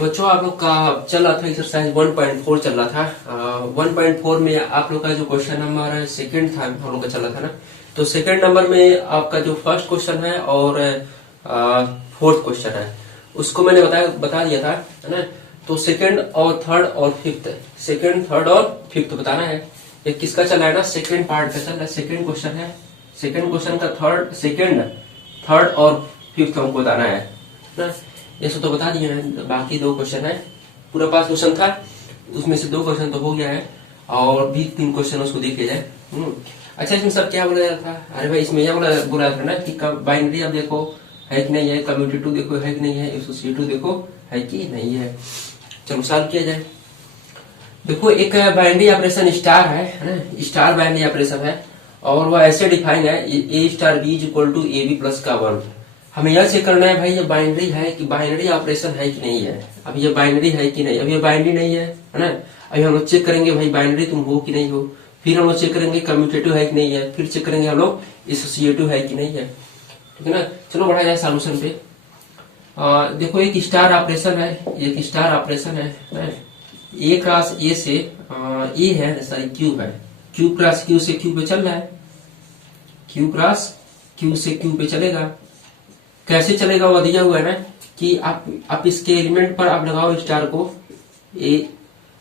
बच्चों आप लोग का चल रहा था एक्सरसाइज 1.4 चल रहा था। 1.4 में आप लोग का जो क्वेश्चन नंबर सेकंड था हम लोग का चल रहा था ना। तो सेकंड नंबर में आपका जो फर्स्ट क्वेश्चन है और फोर्थ क्वेश्चन है उसको मैंने बता दिया था, है ना। तो सेकंड और थर्ड और फिफ्थ, सेकंड थर्ड और फिफ्थ बताना है। ये किसका चल रहा है ना, सेकंड पार्ट का चल रहा है, सेकंड क्वेश्चन है। सेकंड क्वेश्चन का सेकंड थर्ड और फिफ्थ हमको बताना है ना। ये सब तो बता दिए हैं, बाकी दो क्वेश्चन है। पूरा 5 क्वेश्चन था, उसमें से 2 क्वेश्चन तो हो गया है और भी 3 क्वेश्चन उसको देखे जाए। अच्छा, इसमें सब क्या बोला जा रहा था? अरे भाई इसमें यह बोला था ना कि बाइनरी आप देखो है कि नहीं है, कम्यूटेटिव देखो है कि नहीं है, एसोसिएटिव देखो है कि नहीं है। चलो सॉल्व किया जाए। देखो एक बाइनरी ऑपरेशन स्टार है ना, स्टार बाइनरी ऑपरेशन है और वह ऐसे डिफाइन है ए star b is equal to a b plus का 1। हमें यह चेक करना है भाई ये बाइनरी है कि बाइनरी ऑपरेशन है कि नहीं है। अब ये बाइनरी है कि नहीं, अब ये बाइनरी नहीं है, है ना। अभी हम लोग चेक करेंगे भाई बाइनरी तुम हो कि नहीं हो, फिर हम लोग चेक करेंगे कम्यूटेटिव है कि नहीं है, फिर चेक करेंगे हम लोग एसोसिएटिव है कि नहीं है, ठीक है ना। चलो बढ़ा जाए सॉल्यूशन पे। देखो एक स्टार ऑपरेशन है, एक स्टार ऑपरेशन है ना? ए क्रॉस ए से ए है, सॉरी क्यू है, क्यू क्रॉस क्यू से क्यू पे चल रहा है, क्यू क्रॉस क्यू से क्यू पे चलेगा। कैसे चलेगा वो दिया हुआ है ना कि आप इसके एलिमेंट पर आप लगाओ स्टार को ए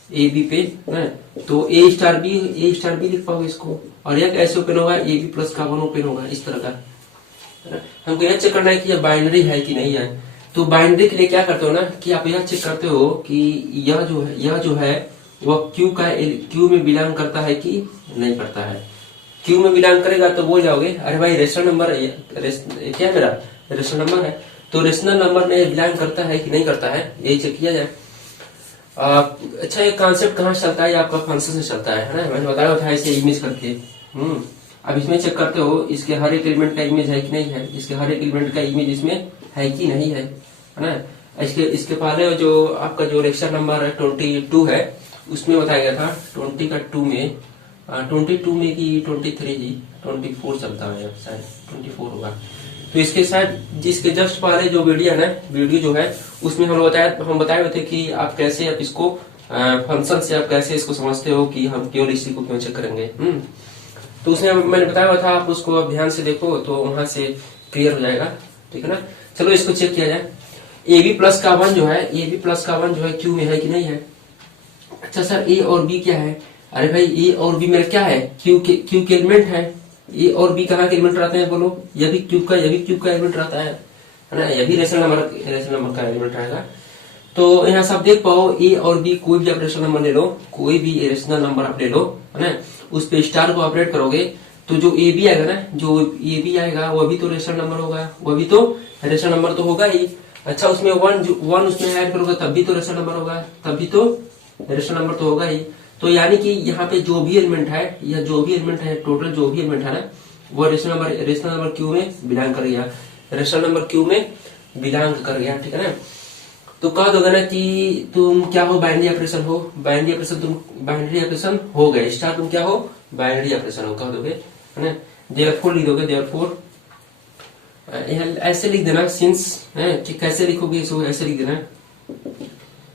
बी पे ना, तो ए स्टार बी लिख पाओगे इसको, और यह कैसे ओपन होगा, ए बी प्लस का 1 ओपन होगा इस तरह का, है ना। हमको यह चेक करना है कि यह बाइनरी है कि नहीं है। तो बाइनरी के लिए क्या करते हो ना कि आप यह चेक करते हो कि यह जो है वह क्यू में बिलोंग करता है कि नहीं करता है। क्यू में बिलोंग करेगा तो बोल जाओगे अरे भाई रेशनल नंबर क्या मेरा रेशनल नंबर है, तो रेशनल नंबर में बिलोंग करता है कि नहीं करता है, यही चेक किया जाए। अच्छा ये कॉन्सेप्ट कहाँ से चलता है, आपका फंक्शन से चलता है ना। मैंने बताया था ऐसे इमेज करके। अब इसमें चेक करते हो इसके हर एक एलिमेंट का इमेज है कि नहीं है, इसके हर एक एलिमेंट का इमेज इसमें है कि नहीं है ना। इसके पहले जो आपका जो लेक्चर नंबर 22 है उसमें बताया गया था 20 का 2 में 22 में कि 23 जी 24 चलता है शायद 24 होगा। तो इसके साथ जिसके जस्ट पहले जो वीडियो जो है उसमें हम बताए हुए थे कि आप कैसे आप इसको फंक्शन से आप कैसे इसको समझते हो कि हम केवल इसी को क्यों चेक करेंगे। तो उसमें मैंने बताया हुआ था, आप उसको अब ध्यान से देखो तो वहां से क्लियर हो जाएगा, ठीक है ना। चलो इसको चेक किया जाए। ए बी प्लस का 1 जो है क्यू में है कि नहीं है। अच्छा सर ए और बी क्या है, अरे भाई ए और बी मेरा क्या है, क्यू के एलिमेंट है। ए और बी कहाँ के एलिमेंट रहते हैं बोलो, यह भी क्यूब का एलिमेंट रहता है ना, यह भी रेशनल नंबर का एलिमेंट रहेगा। तो यहाँ से आप देख पाओ ए और बी कोई भी आप रेशनल नंबर ले लो, कोई भी रेशनल नंबर आप ले लो, है ना। उस पे स्टार को ऑपरेट करोगे तो जो ए बी आएगा ना, जो ए बी आएगा वह भी तो रेशनल नंबर होगा, वह भी तो रेशनल नंबर तो होगा ही। अच्छा उसमें वन उसमें ऐड करोगे तब भी तो रेशनल नंबर होगा, तब भी तो रेशनल नंबर तो होगा ही। तो यानी कि यहाँ पे जो भी एलिमेंट है या जो भी एलिमेंट है टोटल जो भी एलिमेंट है ना वो रेशनल नंबर क्यू में बिलोंग कर गया, रेशनल नंबर क्यू में बिलोंग कर गया, ठीक है ना। तो कह दोगे ना कि तुम क्या हो, बाइनरी ऑपरेशन हो, बाइनरी ऑपरेशन हो गए स्टार, तुम क्या हो, बाइनरी ऑपरेशन हो कह दोगे, है ना। देयरफॉर लिख दोगे, देयरफॉर ऐसे लिख देना सिंस है कि कैसे लिखोगे इसको, ऐसे लिख देना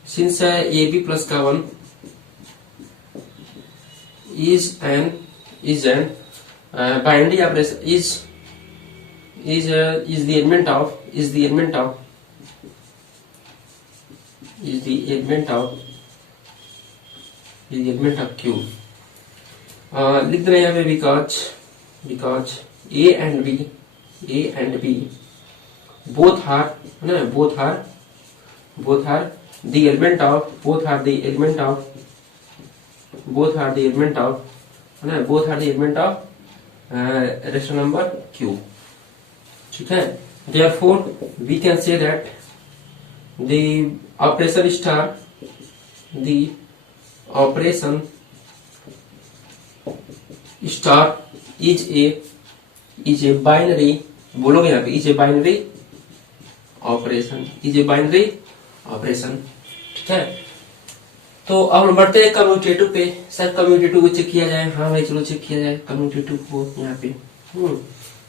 सिंस ए बी प्लस का 1 is an binary operation is the element of Q। लिख देना यहाँ पे because A and B both are the element of rational number Q, ठीक है। Therefore we can say that the operation star is a binary, बोलोगे यहाँ पे is a binary operation, ठीक है। तो अब हम बढ़ते हैं कम्यूटेटिव पे। सर कम्यूटेटिव को चेक किया जाए, हाँ भाई चलो चेक किया जाए कम्यूटेटिव को यहाँ पे।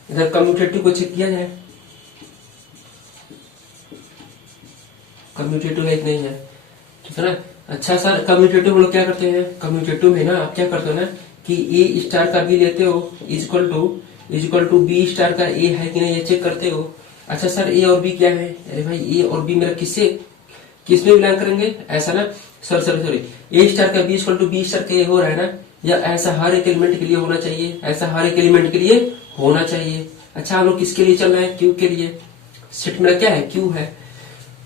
इधर कम्यूटेटिव को चेक किया जाए। कम्यूटेटिव है कि नहीं है, ठीक है ना। अच्छा सर कम्यूटेटिव हम लोग क्या करते हैं, कम्यूटेटिव में ना आप क्या करते हो ना कि ए स्टार का बी लेते हो इक्वल टू बी स्टार का ए है कि नहीं ये चेक करते हो। अच्छा सर ए और बी क्या है, अरे भाई ए और बी मेरा किसमें बिलोंग करेंगे, ऐसा ना सॉरी ए स्टार का B equal to B star का ए हो रहा है ना, या ऐसा हर एक एलिमेंट के लिए होना चाहिए, ऐसा हर एक एलिमेंट के लिए होना चाहिए। अच्छा हम लोग किसके लिए चल रहे हैं, क्यू के लिए, सेट मेरा क्या है क्यू है।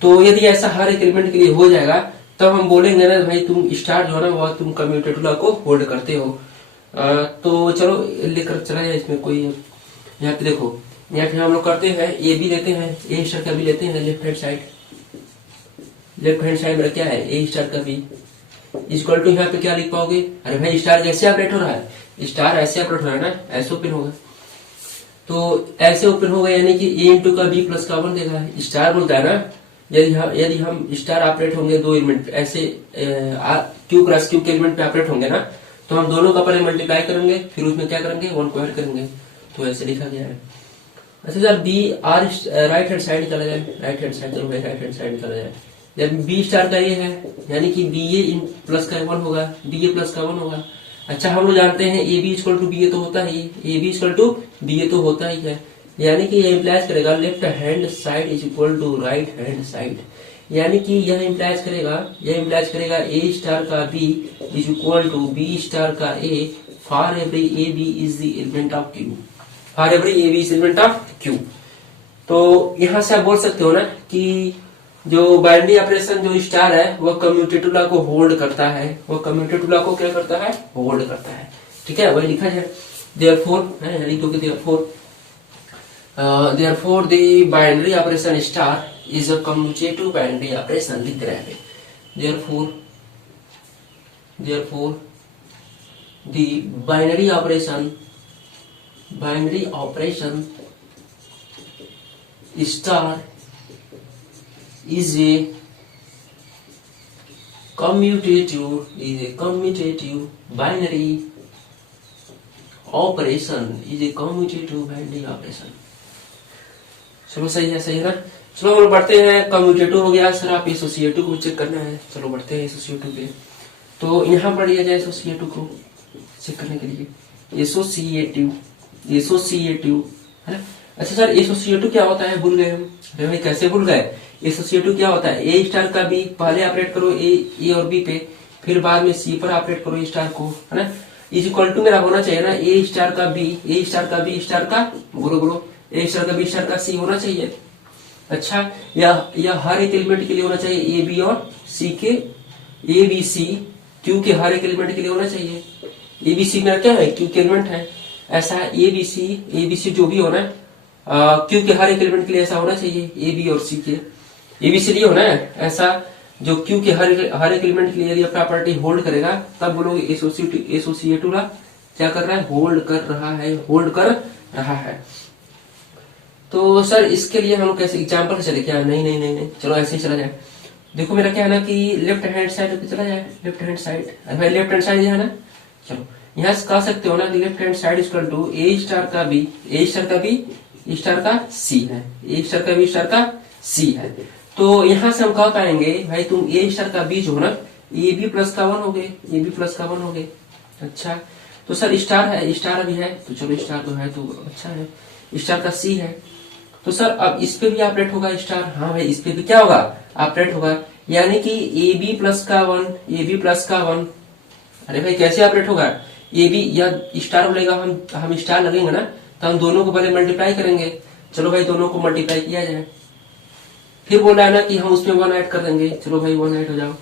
तो यदि ऐसा हर एक एलिमेंट के लिए हो जाएगा तब हम बोलेंगे ना भाई तुम स्टार जो है ना वह तुम कम्यूटेटिव लॉ को होल्ड करते हो। तो चलो लेकर चला जाए इसमें कोई, यहाँ पे देखो यहाँ पे हम लोग करते हैं ए बी लेते हैं, ए स्टार का बी लेते हैं लेफ्ट हैंड साइड मेरा क्या है ए स्टार का बी इक्वल टू, यहाँ पे क्या लिख पाओगे, अरे भाई स्टार कैसे ऑपरेट हो रहा है, स्टार ऐसे ऑपरेट हो रहा है ना, ऐसे ओपन होगा, तो ऐसे ओपन होगा यानी कि ए इंटू का बी प्लस का 1 देगा। स्टार बोलता है ना यदि हम स्टार ऑपरेट होंगे दो एलिमेंट ऐसे क्यू क्रॉस क्यू के एलिमेंट पे ऑपरेट होंगे ना, तो हम दोनों का पहले मल्टीप्लाई करेंगे फिर उसमें क्या करेंगे 1 को ऐड करेंगे, तो ऐसे लिखा गया है। अच्छा sir B are right hand side चला जाए, राइट हैंड साइड चला जाए, जब बी स्टार का ये है यानी कि बी ए प्लस का 1 होगा, बी ए प्लस का 1 होगा। अच्छा हम लोग जानते हैं a b equal to b a तो होता ही, a b equal to b a तो होता ही है, यानी कि ये इम्प्लाइज करेगा left hand side is equal to right hand side, यानी कि यह इम्प्लाइज करेगा ए स्टार का B is equal to B star का a for every A B is the element of Q, for every A B is element of Q. तो यहां से आप बोल सकते हो ना कि जो बाइनरी ऑपरेशन जो स्टार है वह कम्यूटेटिव लॉ को होल्ड करता है, वह कम्यूटेटिव लॉ को क्या करता है, होल्ड करता है, ठीक है वही लिखा जाए। देयरफॉर लिख दोगे therefore the binary operation star is a commutative binary operation लिख रहे हैं। therefore the binary operation star is a commutative binary operation। चलो सही है ना। चलो हम बढ़ते हैं, कम्यूटेटिव हो गया सर, आप एसोसिएटिव को चेक करना है, चलो बढ़ते हैं एसोसिएटिव पे। तो यहाँ पढ़ लिया जाए एसोसिएटिव को चेक करने के लिए, एसोसिएटिव है ना। अच्छा सर एसोसिएटिव क्या होता है, भूल गए हम, अरे भाई कैसे भूल गए, एसोसिएटिव क्या होता है, ए स्टार का बी पहले ऑपरेट करो ए और बी पे, फिर बाद में सी पर ऑपरेट करो स्टार को, है ना, इज इक्वल टू मेरा होना चाहिए ना ए स्टार का बी स्टार का बोलो ए स्टार का बी स्टार का सी होना चाहिए। अच्छा या हर एक एलिमेंट के लिए होना चाहिए ए बी और सी के, ए बी सी क्यू के हर एक एलिमेंट के लिए होना चाहिए। ए बी सी मेरा क्या है, क्यू के एलिमेंट है, ऐसा ए बी सी जो भी होना है क्यू के हर एक एलिमेंट के लिए ऐसा होना चाहिए, ए बी और सी के ए बी सी डी होना है ऐसा, जो क्यू के हर एक एलिमेंट के लिए यदि प्रॉपर्टी होल्ड करेगा तब बोलोगे एसोसिएटिव क्या कर रहा है, होल्ड कर रहा है। तो सर इसके लिए हम कैसे एग्जांपल चले क्या, नहीं चलो ऐसे ही चला जाए। देखो मेरा क्या है ना कि लेफ्ट हैंड साइड पे चला जाए, लेफ्ट हैंड साइड, अरे भाई लेफ्ट हैंड साइड है ना, चलो यहाँ से कह सकते हो ना कि left hand side equal to A star का बी स्टार का सी है, ए स्टार का बी स्टार का सी है। तो यहाँ से हम कह पाएंगे भाई तुम ए स्टार का बी जो है ना ए बी प्लस का 1 हो गए, अच्छा तो सर स्टार है, स्टार अभी है तो चलो स्टार तो है तो अच्छा है, स्टार का सी है, तो सर अब इस पे भी ऑपरेट होगा स्टार, हाँ भाई इस पे भी क्या होगा, ऑपरेट होगा, यानी कि ए बी प्लस का 1, अरे भाई कैसे ऑपरेट होगा, ए बी या स्टार बोलेगा, हम स्टार लगेंगे ना तो हम दोनों को पहले मल्टीप्लाई करेंगे, चलो भाई दोनों को मल्टीप्लाई किया जाए, फिर बोला है ना कि हम उसमें 1 ऐड कर देंगे, चलो भाई 1 ऐड हो जाओ,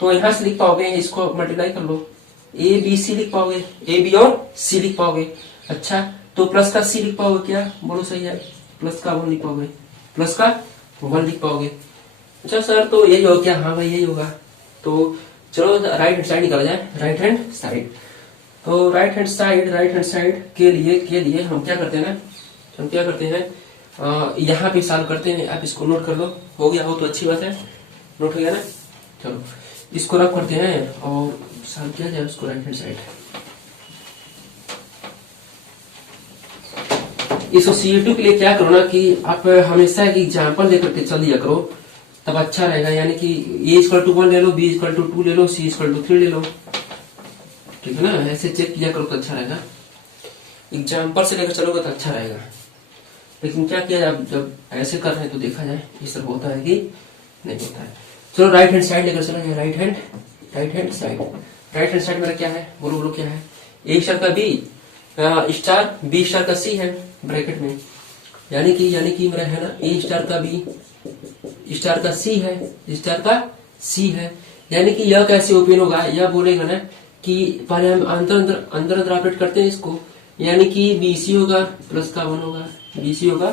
तो यहाँ से लिख पाओगे, इसको मल्टीप्लाई कर लो, ए बी सी लिख पाओगे, ए बी और सी लिख पाओगे। अच्छा तो प्लस का सी लिख पाओगे क्या, बोलो सही है, प्लस का 1 लिख पाओगे, प्लस का 1 लिख पाओगे। अच्छा सर तो यही होगा क्या, हाँ भाई यही होगा। तो चलो राइट हैंड साइड निकाला जाए, राइट हैंड साइड, तो राइट हैंड साइड के लिए हम क्या करते हैं ना, हम क्या करते हैं यहाँ पे सॉल्व करते हैं, आप इसको नोट कर लो, हो गया हो तो अच्छी बात है, नोट हो गया ना, चलो इसको रब करते हैं और सॉल्व किया जाए उसको राइट हैंड साइड। एसोसिएटिव के लिए क्या करो ना कि आप हमेशा एक एग्जांपल लेकर के चल दिया करो, तब अच्छा रहेगा। यानी कि A=1 ले लो, B=2 ले लो, C=3 ले लो, ठीक है ना। ऐसे चेक किया करो तो अच्छा रहेगा। एग्जाम्पल से लेकर चलोगे तो अच्छा रहेगा। लेकिन क्या किया जाए, जब ऐसे कर रहे हैं तो देखा जाए ये सब होता है कि नहीं होता है। चलो राइट हैंड साइड लेकर चलो। Right hand side. Right hand side मेरा क्या है, बोलो बोलो क्या है। A स्टार का B स्टार, B स्टार का C है ब्रैकेट में। यानी कि मेरा है ना A स्टार का B स्टार का C है, स्टार का C है। यानी कि यह कैसे ओपन होगा, यह बोलेगा ना कि पहले हम अंदर ऑपरेट करते हैं इसको। यानी कि BC होगा प्लस का 1 होगा, BC होगा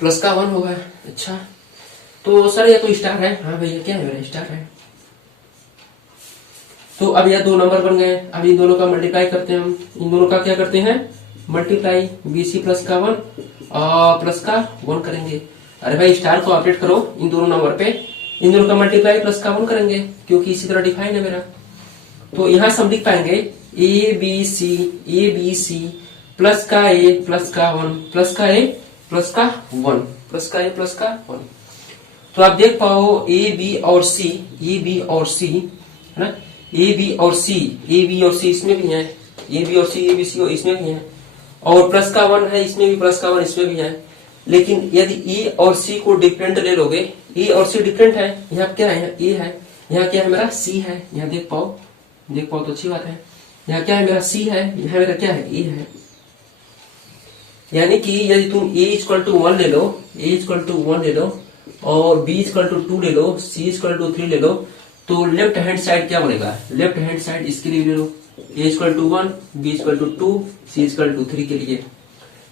प्लस का 1 होगा। अच्छा तो सर ये तो स्टार है। हाँ भैया क्या है, मेरा स्टार है। तो अब यह 2 नंबर बन गए। अब इन दोनों का मल्टीप्लाई करते हैं हम। इन दोनों का क्या करते हैं, मल्टीप्लाई। BC प्लस का 1 और प्लस का 1 करेंगे। अरे भाई स्टार को ऑपरेट करो इन दोनों नंबर पे, इन दोनों का मल्टीप्लाई प्लस का 1 करेंगे क्योंकि इसी तरह डिफाइन है मेरा। तो यहां से हम लिख पाएंगे ABC प्लस का A प्लस का 1 प्लस का A प्लस का 1 प्लस का A प्लस का 1। तो आप देख पाओ A B और C है ना, A B और C इसमें भी है, A B और C इसमें भी है, और प्लस का 1 है इसमें भी, प्लस का 1 इसमें भी है। लेकिन यदि E और C को डिफरेंट ले लोगे, E और C डिफरेंट है, यहाँ क्या है, यहाँ A है, यहाँ क्या है मेरा C है। यहाँ देख पाओ तो अच्छी बात है। यहाँ क्या है मेरा C है, यहाँ मेरा क्या है A है। यानी कि यदि तुम A=1 ले लो, A=1 ले लो और B=2 ले लो, C=3 ले लो, तो लेफ्ट हैंड साइड क्या बनेगा, लेफ्ट हैंड साइड इसके लिए ले लो। A=1, B=2, C=3 के लिए।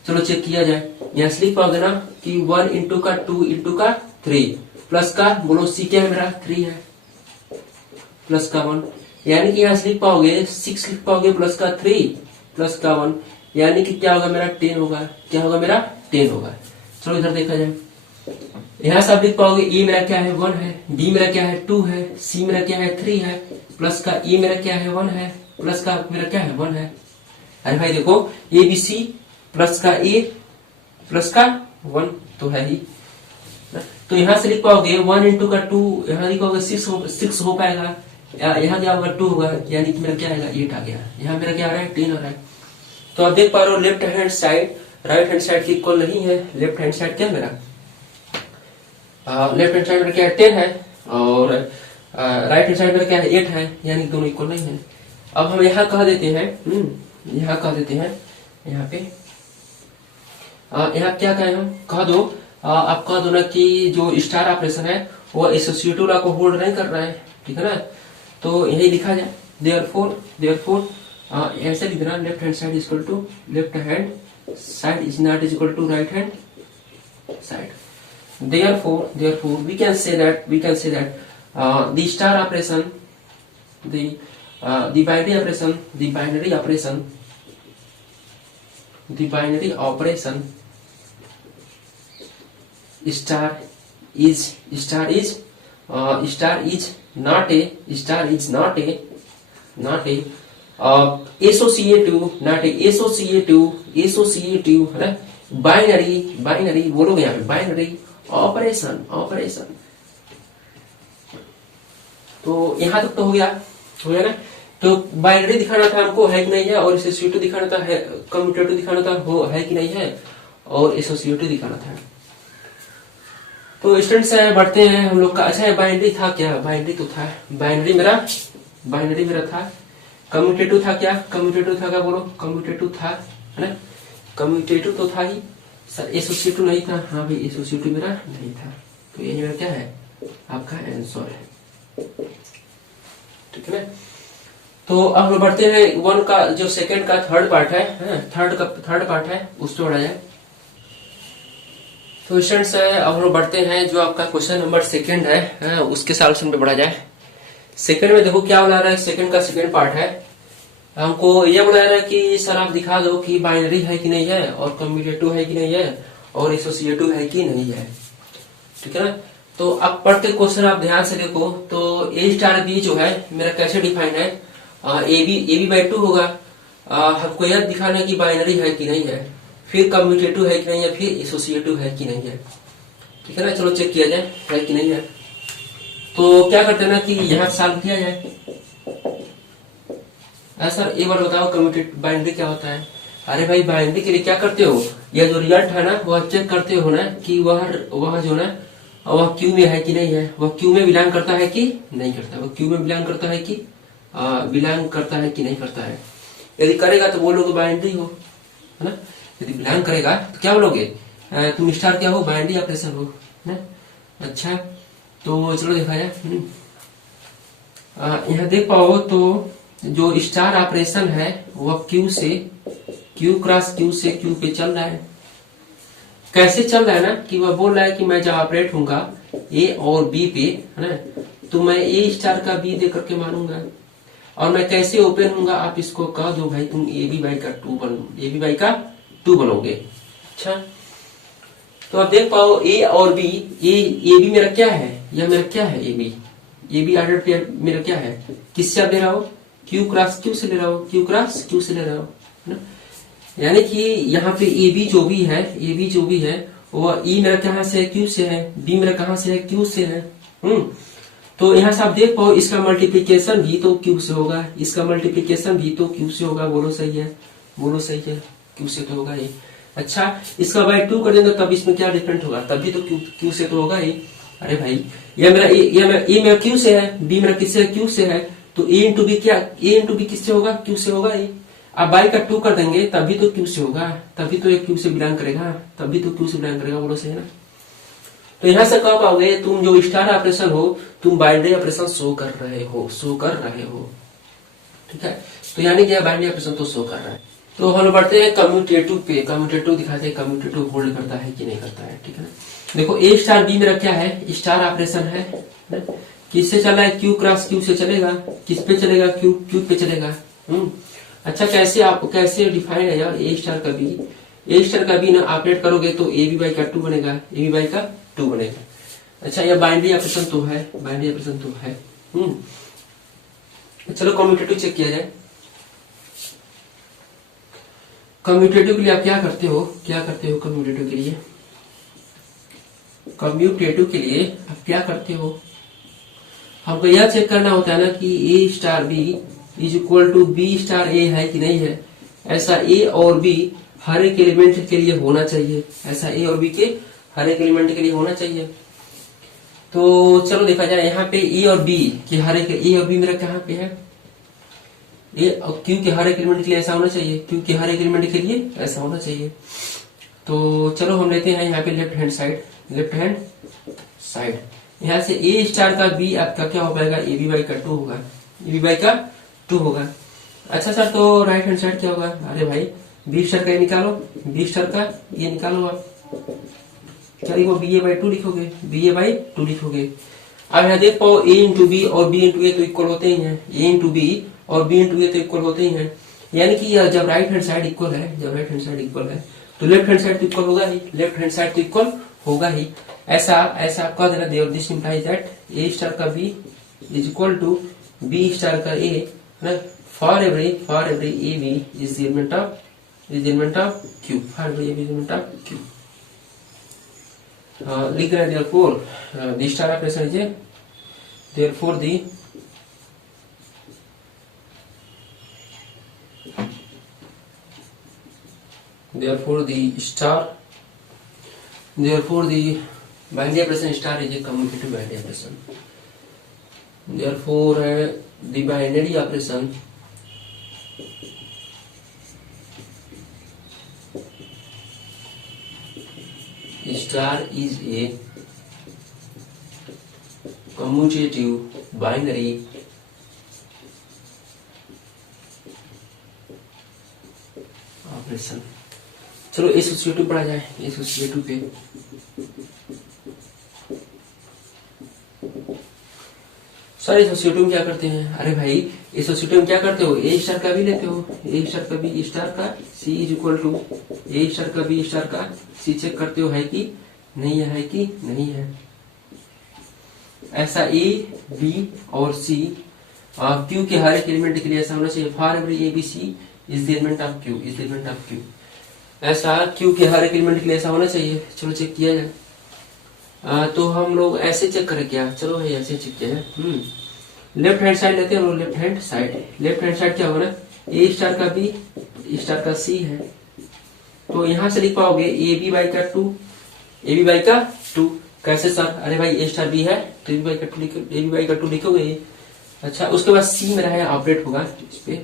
चलो चेक किया जाए। यहाँ से लिख पाओगे ना कि 1 इंटू का 2 इंटू का 3 प्लस का, बोलो C क्या है मेरा 3 है, प्लस का 1। यानी कि यहाँ से लिख पाओगे 6 लिख पाओगे प्लस का 3 प्लस का 1। यानी कि क्या होगा मेरा 10 होगा। क्या होगा मेरा 10 होगा। चलो इधर देखा जाए। यहाँ से आप लिख पाओगे E मेरा क्या है 1 है, B मेरा क्या है 2 है, C मेरा क्या है 3 है, प्लस का E मेरा क्या है 1 है, प्लस का मेरा क्या है 1 है। अरे भाई देखो ABC प्लस का A प्लस का 1 तो है ही। तो यहाँ से लिख पाओगे 1 इंटू का 2, यहाँ लिखोगे 6 हो पाएगा। यहाँ क्या होगा 2 होगा, यानी कि मेरा क्या आएगा 8 आ गया। यहाँ मेरा क्या आ रहा है 10 आ रहा है। तो आप देख पा रहे हो left hand side right hand side की इक्वल नहीं है। लेफ्ट हैंड साइड क्या है मेरा, लेफ्ट हैंड साइड मेरा क्या है 10 है, और राइट हैंड साइड मेरा क्या है 8 है, यानी दोनों इक्वल नहीं है। अब हम यहाँ कह देते हैं, यहाँ कह देते हैं, यहाँ पे यहाँ क्या कहें हम, कह दो आप कह दो ना कि जो स्टार ऑपरेशन है वो एसोसिएटिव लॉ को होल्ड नहीं कर रहा है, ठीक है ना। तो यही लिखा जाए देयरफॉर ऐसे लिख देना left hand side equal to left hand side is not equal to right hand side. Therefore, we can say that the star operation, the binary operation, star is not a associative है ना, binary बोलोगे यहाँ पे binary operation. तो यहाँ तक तो हो गया ना। तो बाइनरी दिखाना था हमको है कि नहीं है, और एसोसिएटिव दिखाना था, है कम्यूटेटिव दिखाना था वो है कि नहीं है, और एसोसिएटिव दिखाना था। तो स्टूडेंट्स बढ़ते हैं हम लोग का। अच्छा बाइनरी था क्या, बाइनरी तो था, बाइनरी मेरा था। कम्यूटेटिव था क्या, बोलो कम्यूटेटिव था, है ना, कम्यूटेटिव तो था ही सर, एसोसिएटिव नहीं था। हाँ भाई एसोसिएटिव मेरा नहीं था। तो यही मेरा क्या है आपका आंसर है, ठीक है ना। तो अब हम बढ़ते हैं 1 का जो सेकंड का थर्ड पार्ट है, थर्ड पार्ट है उस पे बढ़ा जाए। तो स्टूडेंट्स अब हम बढ़ते हैं जो आपका क्वेश्चन नंबर सेकंड है उसके सॉल्यूशन पे बढ़ा जाए। सेकंड में देखो क्या बोला रहा है, सेकंड का सेकंड पार्ट है। हमको ये बोला रहा है कि सर आप दिखा दो कि बाइनरी है कि नहीं है, और कम्यूटेटिव है कि नहीं है, और एसोसिएटिव है कि नहीं है, ठीक है ना। तो अब पढ़ते क्वेश्चन आप ध्यान से देखो। तो A स्टार B जो है मेरा कैसे डिफाइन है, AB/2 होगा। हमको यह दिखाना है कि बाइनरी है कि नहीं है, फिर कम्यूटेटिव है कि नहीं है, फिर एसोसिएटिव है कि नहीं है। ठीक है ना। चलो चेक किया जाए है कि नहीं है। तो क्या करते हैं ना कि यहाँ सॉल्व किया जाए। सर एक बार बताओ कम्यूटेटिव बाइनरी क्या होता है। अरे भाई बाइनरी के लिए क्या करते हो, यह जो रिजल्ट है ना वह चेक करते हो ना कि वह जो ना वह क्यू में है कि नहीं है, वह क्यू में बिलोंग करता है कि नहीं करता, वह क्यू में बिलोंग करता है कि बिलोंग करता है कि नहीं करता है। यदि करेगा तो बोलोगे बाइनरी हो, है ना। यदि बिलोंग करेगा तो क्या बोलोगे, तुम स्टार क्या हो, बाइनरी ऑपरेशन हो ना। अच्छा तो चलो देखा जाए। यहाँ देख पाओ तो जो स्टार ऑपरेशन है वह क्यू क्रॉस क्यू से क्यू पे चल रहा है। कैसे चल रहा है ना कि वह बोल रहा है कि मैं जब ऑपरेट होऊंगा ए और बी पे, है ना, तो मैं ए स्टार का बी दे करके मानूंगा। और मैं कैसे ओपन होऊंगा, आप इसको कह दो भाई तुम ए बी बाई का टू बनोगे। अच्छा तो आप देख पाओ ए और बी, ए बी मेरा क्या है, यह मेरा क्या है, ए बी ऑर्डर पेयर मेरा क्या है, किससे आप ले रहा हो, क्यू क्रॉस क्यू से ले रहा हो, क्यू क्रॉस क्यू से ले रहा हो, है ना। यानी कि यहाँ पे ए बी जो भी है वो ई मेरा कहाँ से है, क्यू से है, बी मेरा कहाँ से है, क्यू से है। तो यहाँ से आप देख पाओ इसका मल्टीप्लीकेशन भी तो क्यू से होगा, इसका मल्टीप्लीकेशन भी तो क्यू से होगा। बोलो सही है, क्यू से तो होगा ही। अच्छा इसका बाय टू कर देंगे तब इसमें क्या डिफरेंट होगा, तब भी तो क्यू से तो होगा ही। अरे भाई ये मेरा क्यू से है, बी मेरा किससे है, क्यू से है, तो ए इंटू बी किससे होगा, क्यू से होगा ही। अब बाई का टू कर देंगे तभी तो क्यू से होगा, तभी तो एक क्यू से बिलोंग करेगा, बोलो सही है ना। तो यहाँ से कह पाओगे तुम जो स्टार ऑपरेशन हो तुम बाइनरी ऑपरेशन शो कर रहे हो, ठीक है। तो यानी कि बाइनरी ऑपरेशन तो शो कर रहा है। तो हम बढ़ते हैं कम्यूटेटिव पे। कम्यूटेटिव दिखाते हैं कम्यूटेटिव होल्ड करता है कि नहीं करता है, ठीक है ना। देखो ए स्टार बी मेरा क्या है, स्टार ऑपरेशन है, किससे चल रहा है, क्यू क्रॉस क्यू से चलेगा, किस पे चलेगा, क्यू पे चलेगा। अच्छा कैसे डिफाइन है यार ए स्टार का बी ना ऑपरेट करोगे तो ए बी बाई का टू बनेगा, अच्छा यह बाइनरी ऑपरेशन तो है, चलो कम्यूटेटिव चेक किया जाए। कम्यूटेटिव के लिए आप क्या करते हो कम्यूटेटिव के लिए आप क्या करते हो, हमको यह चेक करना होता है ना कि a star b is equal to B star a है कि नहीं है। ऐसा ए और बी हर एक एलिमेंट के लिए होना चाहिए, तो चलो देखा जाए यहाँ पे ए और बी मेरा कहाँ पे है, ए और क्यू के हर एक एलिमेंट के लिए ऐसा होना चाहिए, तो चलो हम लेते हैं यहाँ पे लेफ्ट हैंड साइड। यहाँ से ए स्टार का बी आपका क्या हो पाएगा, ए बी बाई का टू होगा, अच्छा सर तो राइट हैंड साइड क्या होगा, अरे भाई बी स्टार का ये निकालो, आप क्या लिखो, बी ए बाई टू लिखोगे। अब यहाँ देख पाओ ए इंटू बी और बी इंटू ए तो इक्वल होते ही हैं, ए इंटू बी और बी इंटू ए तो इक्वल होते ही हैं। यानी कि जब राइट हैंड साइड इक्वल है तो लेफ्ट हैंड साइड तो इक्वल होगा ही, ऐसा आप कह देना there this implies that a star का B is equal to B star का a, for every A B is the element of Q, लिख रहे हैं therefore the star operation is therefore the binary operation star is a commutative binary operation. Therefore the binary operation star is a commutative binary operation. चलो associative पढ़ा जाए, associative पे sir associative में क्या करते हैं, अरे भाई एसोसिएटिव में क्या करते हो, ए स्टार का भी लेते हो, ए स्टार का बी स्टार का c is equal to A star का बी स्टार का सी चेक करते हो है कि नहीं है। ऐसा ए बी और सी क्यू के हर एक एलिमेंट के लिए ऐसा होना चाहिए, for every A B C is the element of Q, ऐसा क्यू के हर एक एलिमेंट के लिए ऐसा होना चाहिए। चलो चेक किया जाए, तो हम लोग ऐसे चेक करें क्या, चलो भाई ऐसे चेक किया है। लेफ्ट हैंड साइड लेते हैं हम लोग, लेफ्ट हैंड साइड क्या होगा ना, ए स्टार का बी स्टार का सी है, तो यहां से लिख पाओगे ए बी बाई का 2, ए बी बाई का 2। कैसे सर, अरे भाई ए स्टार बी है तो ए बी बाई का 2 लिखो, ए बी बाई का 2 लिखोगे। अच्छा, उसके बाद सी मेरा है ऑपरेट होगा इस पे।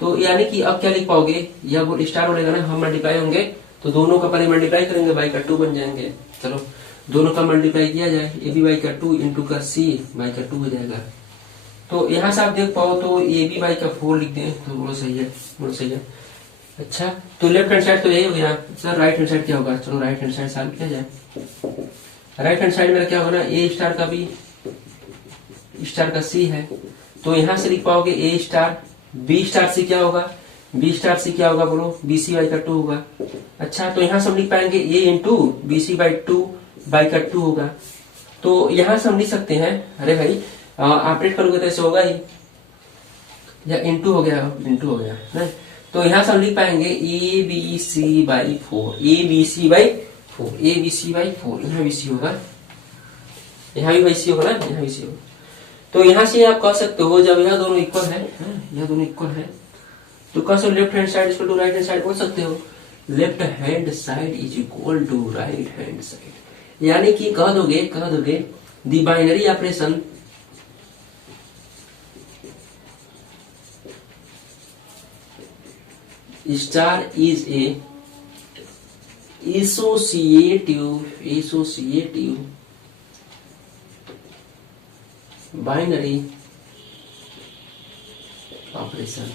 तो यानी कि अब क्या लिख पाओगे, या वो स्टार बोलेगा ना, हम मल्टीप्लाई होंगे तो दोनों का पहले मल्टीप्लाई करेंगे, बाई का 2 बन जाएंगे। चलो दोनों का मल्टीप्लाई किया जाए, ए बी बाई का 2 इंटू का सी बाई का 2 हो जाएगा। तो यहाँ से आप देख पाओ तो ए बी बाई का 4 लिख दें तो वो सही है, वो सही है। अच्छा, तो लेफ्ट हैंड साइड तो यही हो गया सर, राइट हैंड साइड क्या होगा, चलो राइट हैंड साइड सॉल्व किया जाए। राइट हैंड साइड मेरा क्या होगा ना, ए स्टार का बी स्टार का सी है, तो यहां से लिख पाओगे ए स्टार बी स्टार सी क्या होगा, बी स्टार सी क्या होगा बोलो, बी सी बाई का 2 होगा। अच्छा, तो यहां से हम लिख पाएंगे a into b C by 2 by का 2 होगा। तो यहां से हम लिख सकते हैं, अरे भाई ऑपरेट करोगे तो ऐसे होगा ही, या इंटू हो गया, इंटू हो गया ना। तो यहां से हम लिख पाएंगे A B C by 4, A B C by 4, A B C by 4, यहाँ बी सी होगा, यहाँ भी सी होगा ना, यहाँ भी सी होगा। तो यहां से आप कह सकते हो जब यह दोनों इक्वल है, यह दोनों इक्वल है, तो कह सकते left hand side equal to right hand side बोल सकते हो, left hand side is equal to right hand side. यानी कि कह दोगे the binary operation star is a associative binary operation,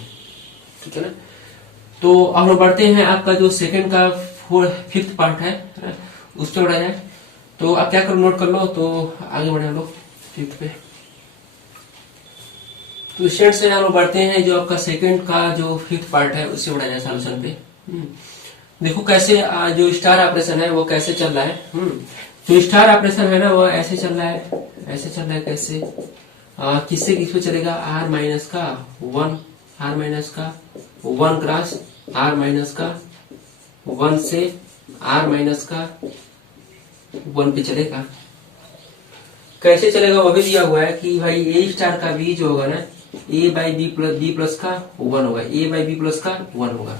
ठीक है ना। तो अब हम बढ़ते हैं, आपका जो सेकंड का 5th पार्ट है उस पर बढ़ा जाए। तो आप क्या करो, नोट कर लो, तो आगे बढ़े हम लोग 5th पे। तो स्टूडेंट्स से हम लोग बढ़ते हैं, जो आपका सेकंड का जो 5th पार्ट है उससे बढ़ा जाए सॉल्यूशन पे। देखो कैसे जो स्टार ऑपरेशन है वो कैसे चल रहा है। जो स्टार ऑपरेशन है ना वो ऐसे चल रहा है, ऐसे चल रहा है। कैसे, किससे किसको चलेगा, आर माइनस का 1, आर माइनस का 1 क्रॉस आर माइनस का 1 से आर माइनस का 1 पे चलेगा। कैसे चलेगा वो भी दिया हुआ है कि भाई ए स्टार का बी जो होगा ना, ए बाई बी प्लस का 1 होगा, ए बाई बी प्लस का 1 होगा।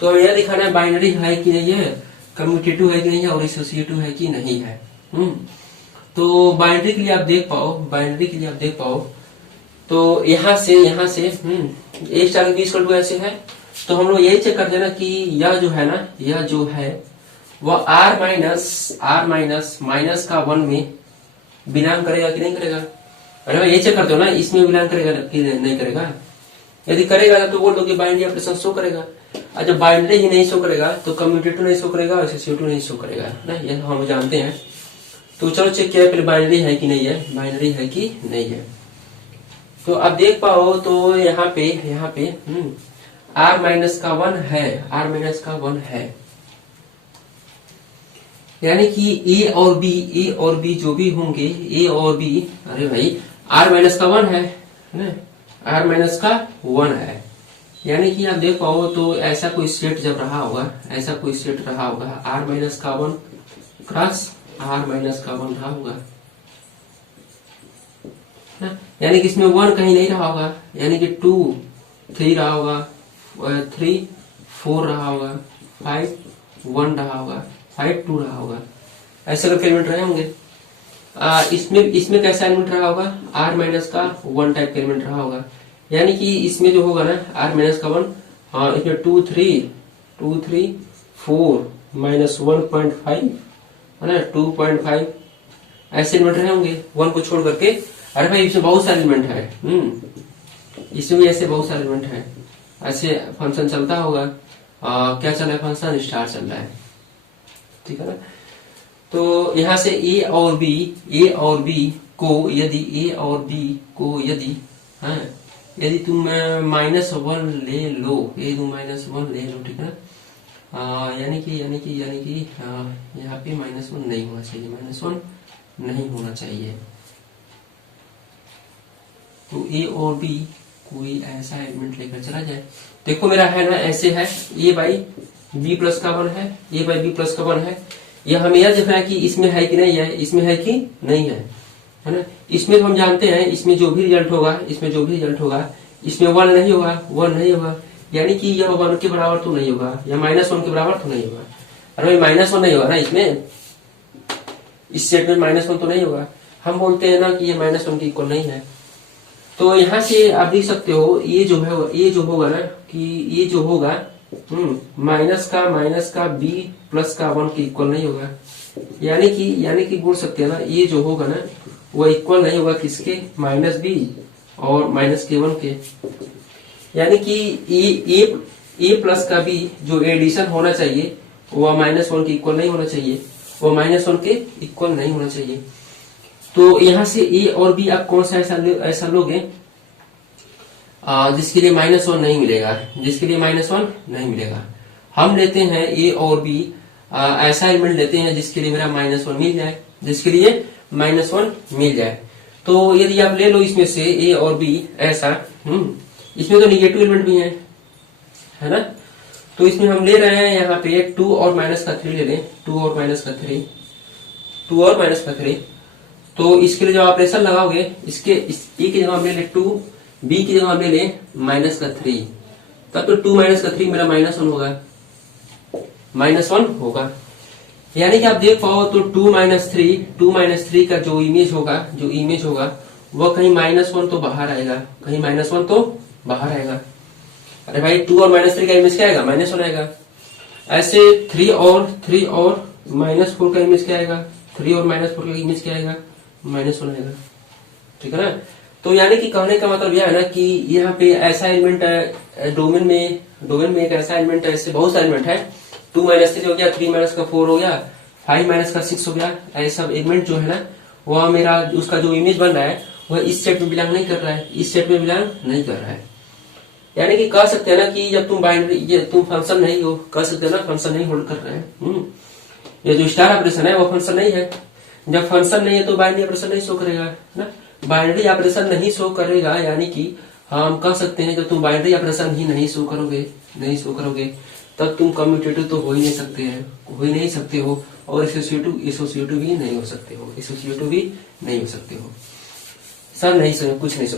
तो हमें यह दिखाना है बाइनरी है कि नहीं है, कम्यूटेटिव है कि नहीं है, और एसोसिएटिव है कि नहीं है। तो बाइनरी के लिए आप देख पाओ, तो यहाँ से ए स्टार का बी इक्वल टू ऐसे है, तो हम लोग यही चेक करते हैं ना कि यह जो है ना, यह जो है वह आर माइनस माइनस का 1 में बिलोंग करेगा कि नहीं करेगा। अरे भाई ये चेक करते हो ना, इसमें बिलोंग करेगा कि नहीं करेगा। यदि करेगा तो बोल दो कि बाइनरी ऑपरेशन शो करेगा, और जब बाइनरी ही नहीं शो करेगा तो कम्यूटेटिव नहीं शो करेगा, एसोसिएटिव नहीं शो करेगा ना, यह हम जानते हैं। तो चलो चेक किया पहले बाइनरी है कि नहीं है, बाइनरी है कि नहीं है। तो आप देख पाओ तो यहाँ पे आर माइनस का 1 है, आर माइनस का 1 है, यानी कि ए और बी जो भी होंगे, ए और बी, अरे भाई आर माइनस का 1 है ना, आर माइनस का 1 है, यानी कि आप देख पाओ तो ऐसा कोई सेट जब रहा होगा, ऐसा कोई सेट रहा होगा, आर माइनस का 1 क्रॉस आर माइनस का 1 रहा होगा, यानी कि इसमें 1 कहीं नहीं रहा होगा, यानी कि 2 3 रहा होगा, 3 4 रहा होगा, 5 1 रहा होगा, 5 2 रहा होगा, ऐसे करके एलिमेंट रहे होंगे। इसमें कैसा एलिमेंट रहा होगा, आर माइनस का 1 टाइप का एलिमेंट रहा होगा, यानी कि इसमें जो होगा ना आर माइनस का 1, इसमें 2 3 4 माइनस 1.5 है ना, 2.5 ऐसे एलिमेंट रहे होंगे 1 को छोड़ करके। अरे भाई इसमें बहुत सारे एलिमेंट है, इसमें भी ऐसे बहुत सारे एलिमेंट है, ऐसे फंक्शन चलता होगा। क्या चल रहा है फंक्शन, स्टार चल रहा है, ठीक है ना। तो यहाँ से ए और बी को यदि तुम -1 ले लो, -1 ले लो, ठीक है ना। यानी कि यहाँ पे -1 नहीं होना चाहिए, -1 नहीं होना चाहिए। तो ए और बी कोई ऐसा एलिमेंट लेकर चला जाए। देखो मेरा है ना ऐसे है, ए बाई बी प्लस का 1 है, ए बाई बी प्लस का 1 है, ये हमें यह देखना है कि इसमें है कि नहीं है, इसमें है कि नहीं है ना। इसमें तो हम जानते हैं इसमें जो भी रिजल्ट होगा, इसमें जो भी रिजल्ट होगा, इसमें 1 नहीं होगा, 1 नहीं होगा, यानी कि यह 1 के बराबर तो नहीं होगा, या -1 के बराबर तो नहीं होगा। अरे भाई -1 नहीं होगा ना इसमें, इस सेट में -1 तो नहीं होगा। हम बोलते हैं ना कि ये -1 के इक्वल नहीं है। तो यहाँ से आप देख सकते हो ये जो है, ये जो होगा ना कि ये जो होगा माइनस का b प्लस का 1 के इक्वल नहीं होगा। यानी कि बोल सकते हैं ना ये जो होगा ना वो इक्वल नहीं होगा किसके, -b और -k1 के। यानी कि ए प्लस का b जो एडिशन होना चाहिए वह -1 के इक्वल नहीं होना चाहिए, वो -1 के इक्वल नहीं होना चाहिए। तो यहाँ से ए और बी आप कौन सा ऐसा लोगे जिसके लिए -1 नहीं मिलेगा, जिसके लिए -1 नहीं मिलेगा। हम लेते हैं ए और बी ऐसा एलिमेंट लेते हैं जिसके लिए मेरा -1 मिल जाए, जिसके लिए -1 मिल जाए। तो यदि आप ले लो इसमें से ए और बी ऐसा, इसमें तो निगेटिव एलिमेंट भी है ना। तो इसमें हम ले रहे हैं यहाँ पे 2 और -3 ले लें, 2 और -3। तो इसके लिए जो ऑपरेशन लगाओगे, इसके इस ए की जगह हम ले लें 2, बी की जगह हम ले लें -3, तब तो 2 -3 मेरा -1 होगा, -1 होगा। यानी कि आप देख पाओ तो 2 - 3 का जो इमेज होगा वो कहीं -1 तो बाहर आएगा, कहीं -1 तो बाहर आएगा। अरे भाई 2 और -3 का इमेज क्या आएगा, -1 आएगा। ऐसे 3 और -4 का इमेज क्या आएगा, 3 और -4 का इमेज क्या आएगा, -1 आएगा। ठीक है ना। तो यानी कि कहने का मतलब यह है ना कि यहाँ पे ऐसा एलिमेंट है डोमेन में एक ऐसा एलिमेंट है, ऐसे बहुत सारे एलिमेंट है, 2 - 3 हो गया, 3 - 4 हो गया, 5 - 6 हो गया। ऐसा एलिमेंट जो है ना वह मेरा उसका जो इमेज बन रहा है वह इस सेट में बिलोंग नहीं कर रहा है, इस सेट में बिलोंग नहीं कर रहा है। यानी कि कह सकते हैं ना कि जब तुम तुम फंक्शन नहीं हो, कह सकते हैं ना फंक्शन नहीं होल्ड कर रहे हैं। ये जो स्टार ऑपरेशन है वो फंक्शन नहीं है। जब फंक्शन नहीं है तो बाइनरी ऑपरेशन नहीं शो करेगा ना, बाइनरी ऑपरेशन नहीं शो करेगा। यानी कि हम कह सकते हैं जब तुम बाइनरी ऑपरेशन ही नहीं शो करोगे तब तुम कम्यूटेटिव तो हो ही नहीं सकते हो, और एसोसिएटिव भी नहीं हो सकते हो। सर नहीं सुना, कुछ नहीं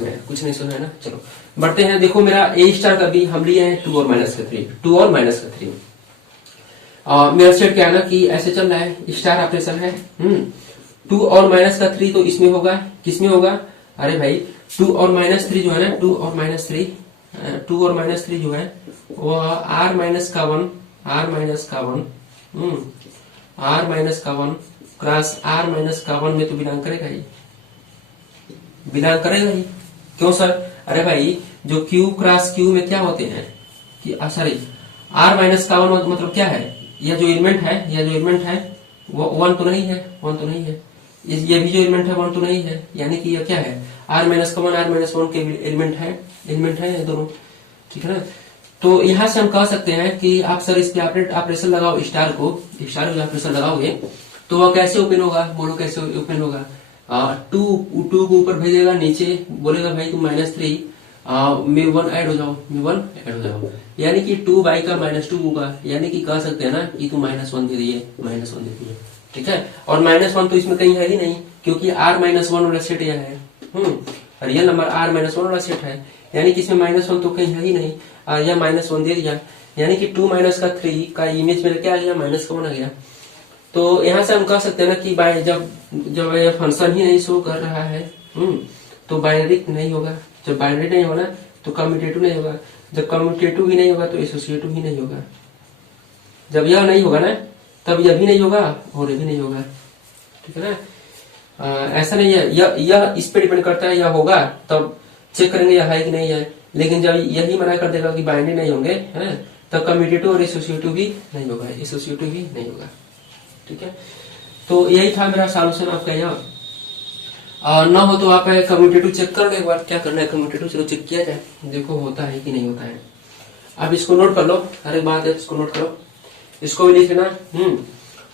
सुना है ना। चलो बढ़ते हैं। देखो मेरा ए स्टार का भी हम लिए हैं 2 और -3। मेरा सेट क्या है ना कि ऐसे चल रहा है, स्टार ऑपरेशन है। 2 और -3 तो इसमें होगा, किसमें होगा, अरे भाई 2 और -3 जो है ना, 2 और -3 जो है वो r - का 1 क्रॉस r - का 1 में तो बिलोंग करेगा ही। क्यों सर, अरे भाई जो Q क्रॉस Q में क्या होते हैं कि सॉरी r - का 1 मतलब क्या है, यह जो एलिमेंट है वो 1 तो नहीं है, ये भी जो एलिमेंट है 1 तो नहीं है। यानी कि यह क्या है, r - का 1 r - 1 के एलिमेंट है ये दोनों। ठीक है ना। तो यहाँ से हम कह सकते हैं कि आप सर इस पे ऑपरेशन लगाओ, स्टार को ऑपरेशन लगाओगे तो वह कैसे ओपन होगा, बोलो कैसे ओपन होगा। 2 को ऊपर भेजेगा, नीचे बोलेगा भाई तुम -3 में 1 ऐड हो जाओ, यानी कि 2 बाई का -2 होगा। यानी कि कह सकते हैं ना कि तुम -1 दे दिए। ठीक है। और -1 तो इसमें कहीं है ही नहीं, क्योंकि r - 1 वाला सेट यह है, रियल नंबर r - 1 वाला सेट है। यानी कि इसमें -1 तो कहीं है ही नहीं, यह -1 दे दिया। यानी कि 2 - 3 का इमेज मेरा क्या आ गया, -1 आ गया। तो यहाँ से हम कह सकते हैं ना कि जब यह फंक्शन ही नहीं शो कर रहा है तो बाइनरी नहीं होगा। जब बाइनरी नहीं होगा तो कम्यूटेटिव नहीं होगा, जब कम्यूटेटिव ही नहीं होगा तो एसोसिएटिव ही नहीं होगा। जब यह नहीं होगा ना तब यह भी नहीं होगा और यह भी नहीं होगा। ठीक है ना। ऐसा नहीं है, यह इस पे डिपेंड करता है, यह होगा तब चेक करेंगे यह है कि नहीं है। लेकिन जब यही मना कर देगा कि बाइनरी नहीं होंगे तब कम्यूटेटिव और एसोसिएटिव भी नहीं होगा। ठीक है। तो यही था मेरा सॉल्यूशन आपका। यह ना हो तो आप कम्यूटेटिव चेक कर लो एक बार, क्या करना है कम्यूटेटिव चलो चेक किया जाए, देखो होता है कि नहीं होता है। आप इसको नोट कर लो, हर एक बात है इसको नोट करो, इसको भी लिख लेना।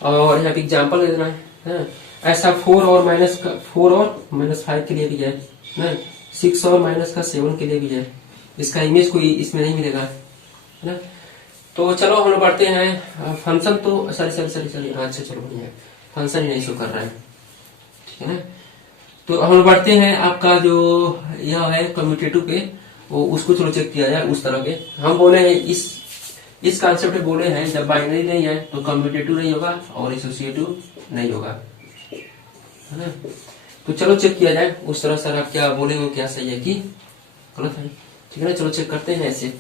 और यहाँ पे एग्जाम्पल दे देना है। ऐसा 4 और -5 के लिए भी है, 6 और -7 के लिए भी है। इसका इमेज कोई इसमें नहीं मिलेगा, है ना। तो चलो हम लोग बढ़ते हैं फंक्शन। तो सॉरी सॉरी सॉरी सॉरी अच्छा चलो बढ़िया, फंक्शन ही नहीं शो कर रहा है, ठीक है ना। तो हम लोग बढ़ते हैं आपका जो यह है कम्यूटेटिव पे, वो उसको चलो चेक किया जाए उस तरह के। हम बोले हैं इस कॉन्सेप्ट में बोले हैं जब बाइनरी नहीं है तो कम्यूटेटिव नहीं होगा और एसोसिएटिव नहीं होगा, है ना। तो चलो चेक किया जाए उस तरह। सर आप क्या बोले हो, क्या सही है कि गलत है, ठीक है ना। चलो चेक करते हैं ऐसे।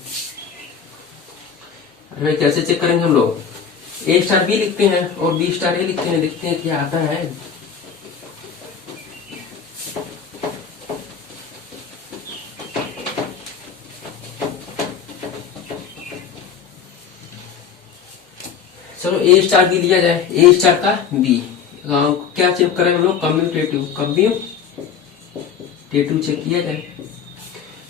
अरे कैसे चेक करेंगे हम लोग, ए स्टार बी लिखते हैं और बी स्टार ए लिखते हैं, देखते हैं क्या आता है। चलो ए स्टार बी लिया जाए, ए स्टार का बी क्या चेक करें हम लोग, कम्यूटेटिव चेक किया जाए।